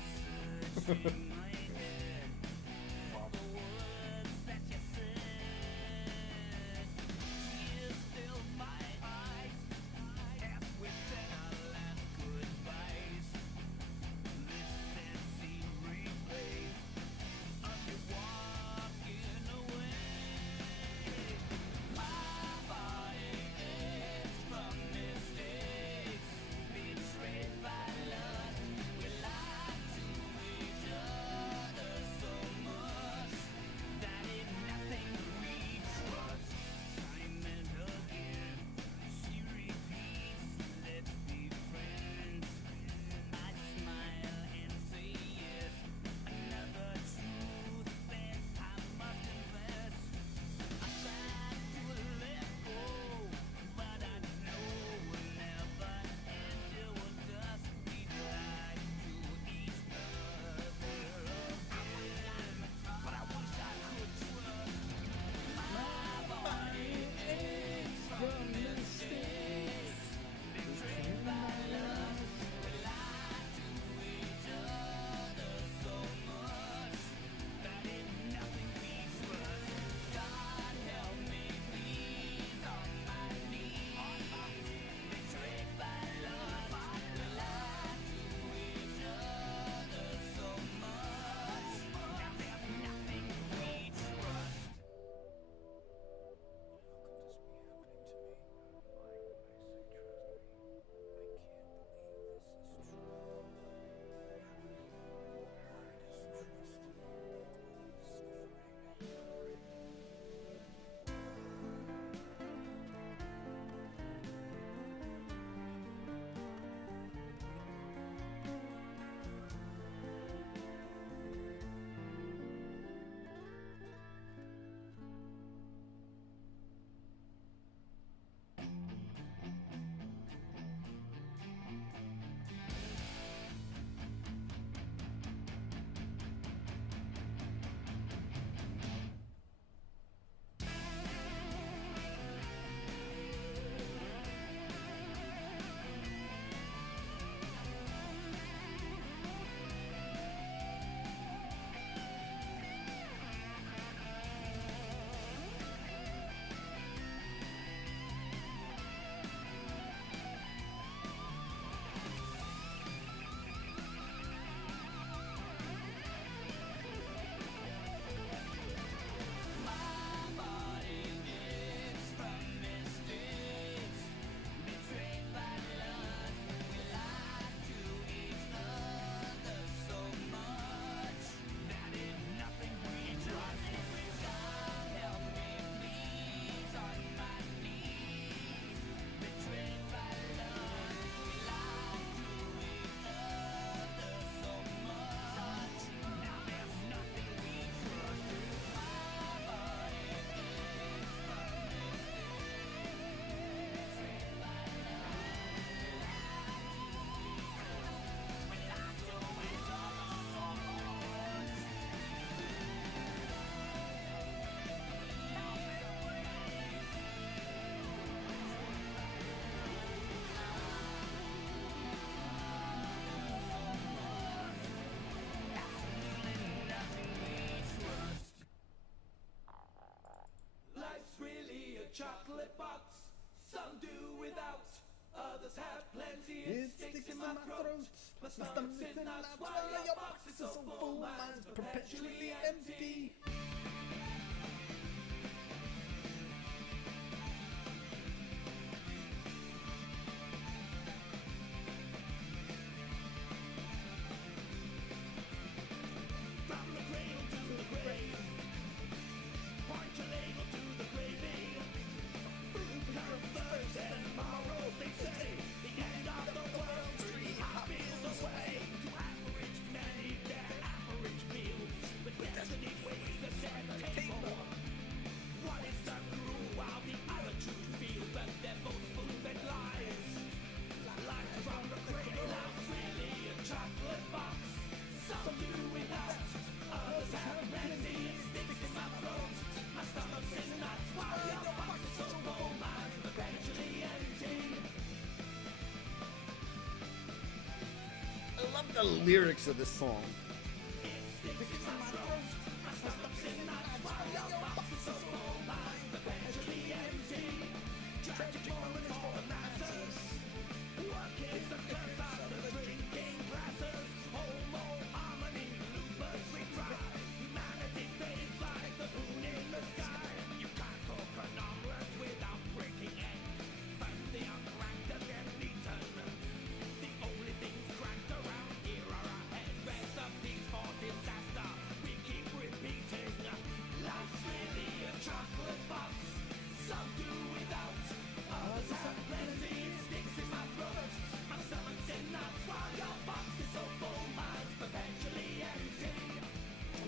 It sticks in my throat. My stomach's in my swallow. Your box is so full. Mine's perpetually empty. I love the lyrics of this song.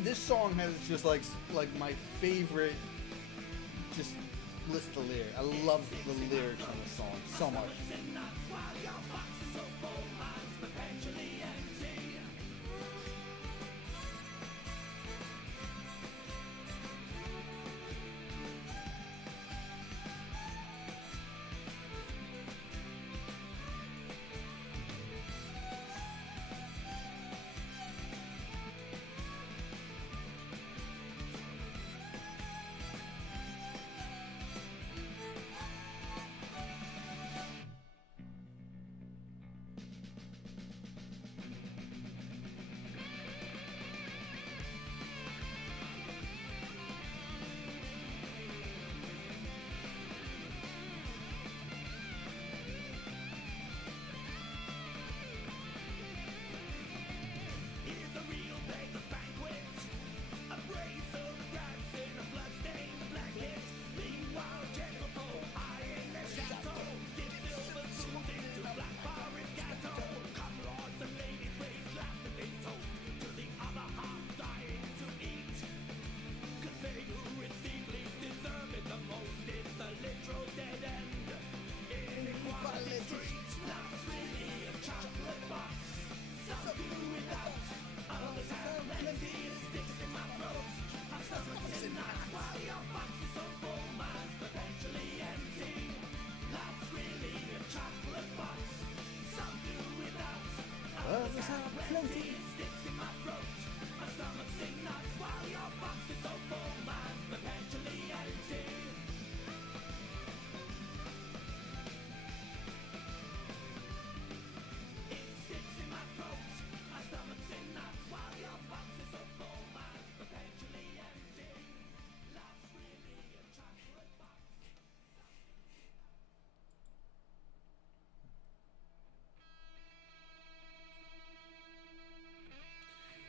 This song has just like my favorite just list of lyrics. I love the lyrics on this song so much.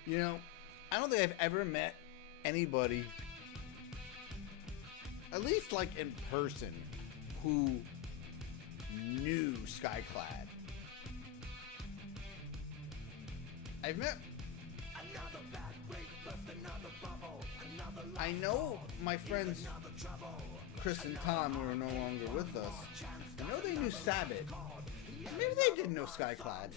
You know, I don't think I've ever met anybody, at least like in person, who knew Skyclad. I've met... I know my friends Chris and Tom, who are no longer with us, I know they knew Sabbath. Maybe they didn't know Skyclad.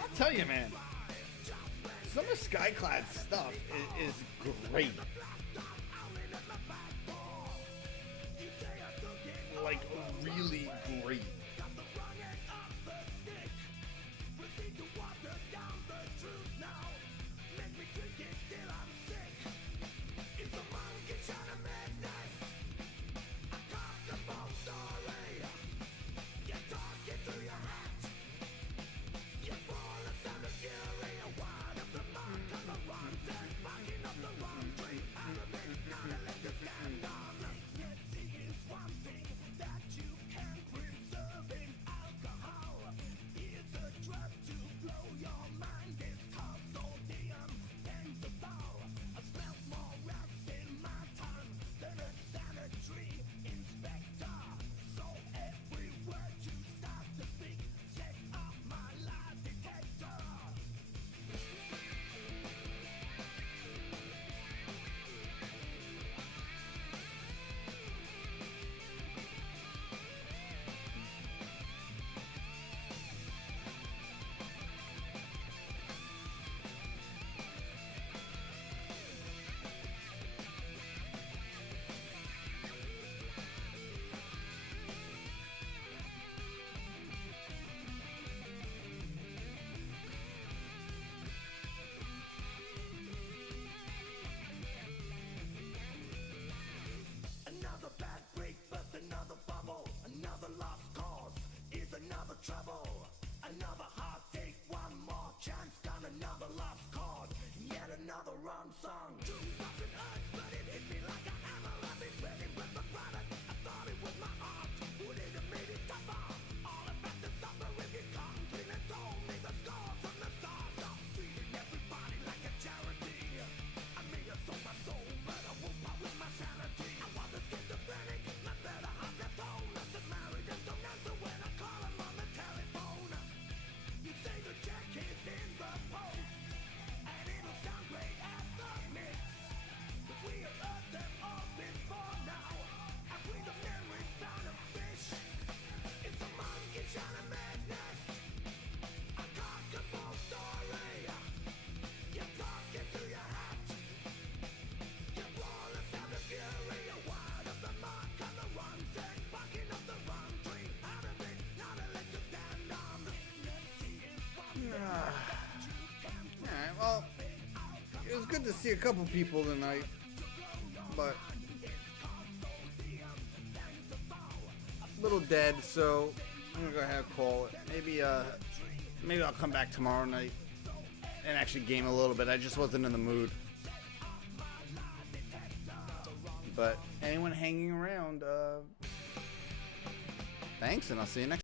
I'll tell you, man, some of Skyclad's stuff is great. Like, really great. Alright, well, it was good to see a couple people tonight, but a little dead, so I'm gonna go ahead and call it. Maybe I'll come back tomorrow night and actually game a little bit. I just wasn't in the mood. But anyone hanging around, thanks, and I'll see you next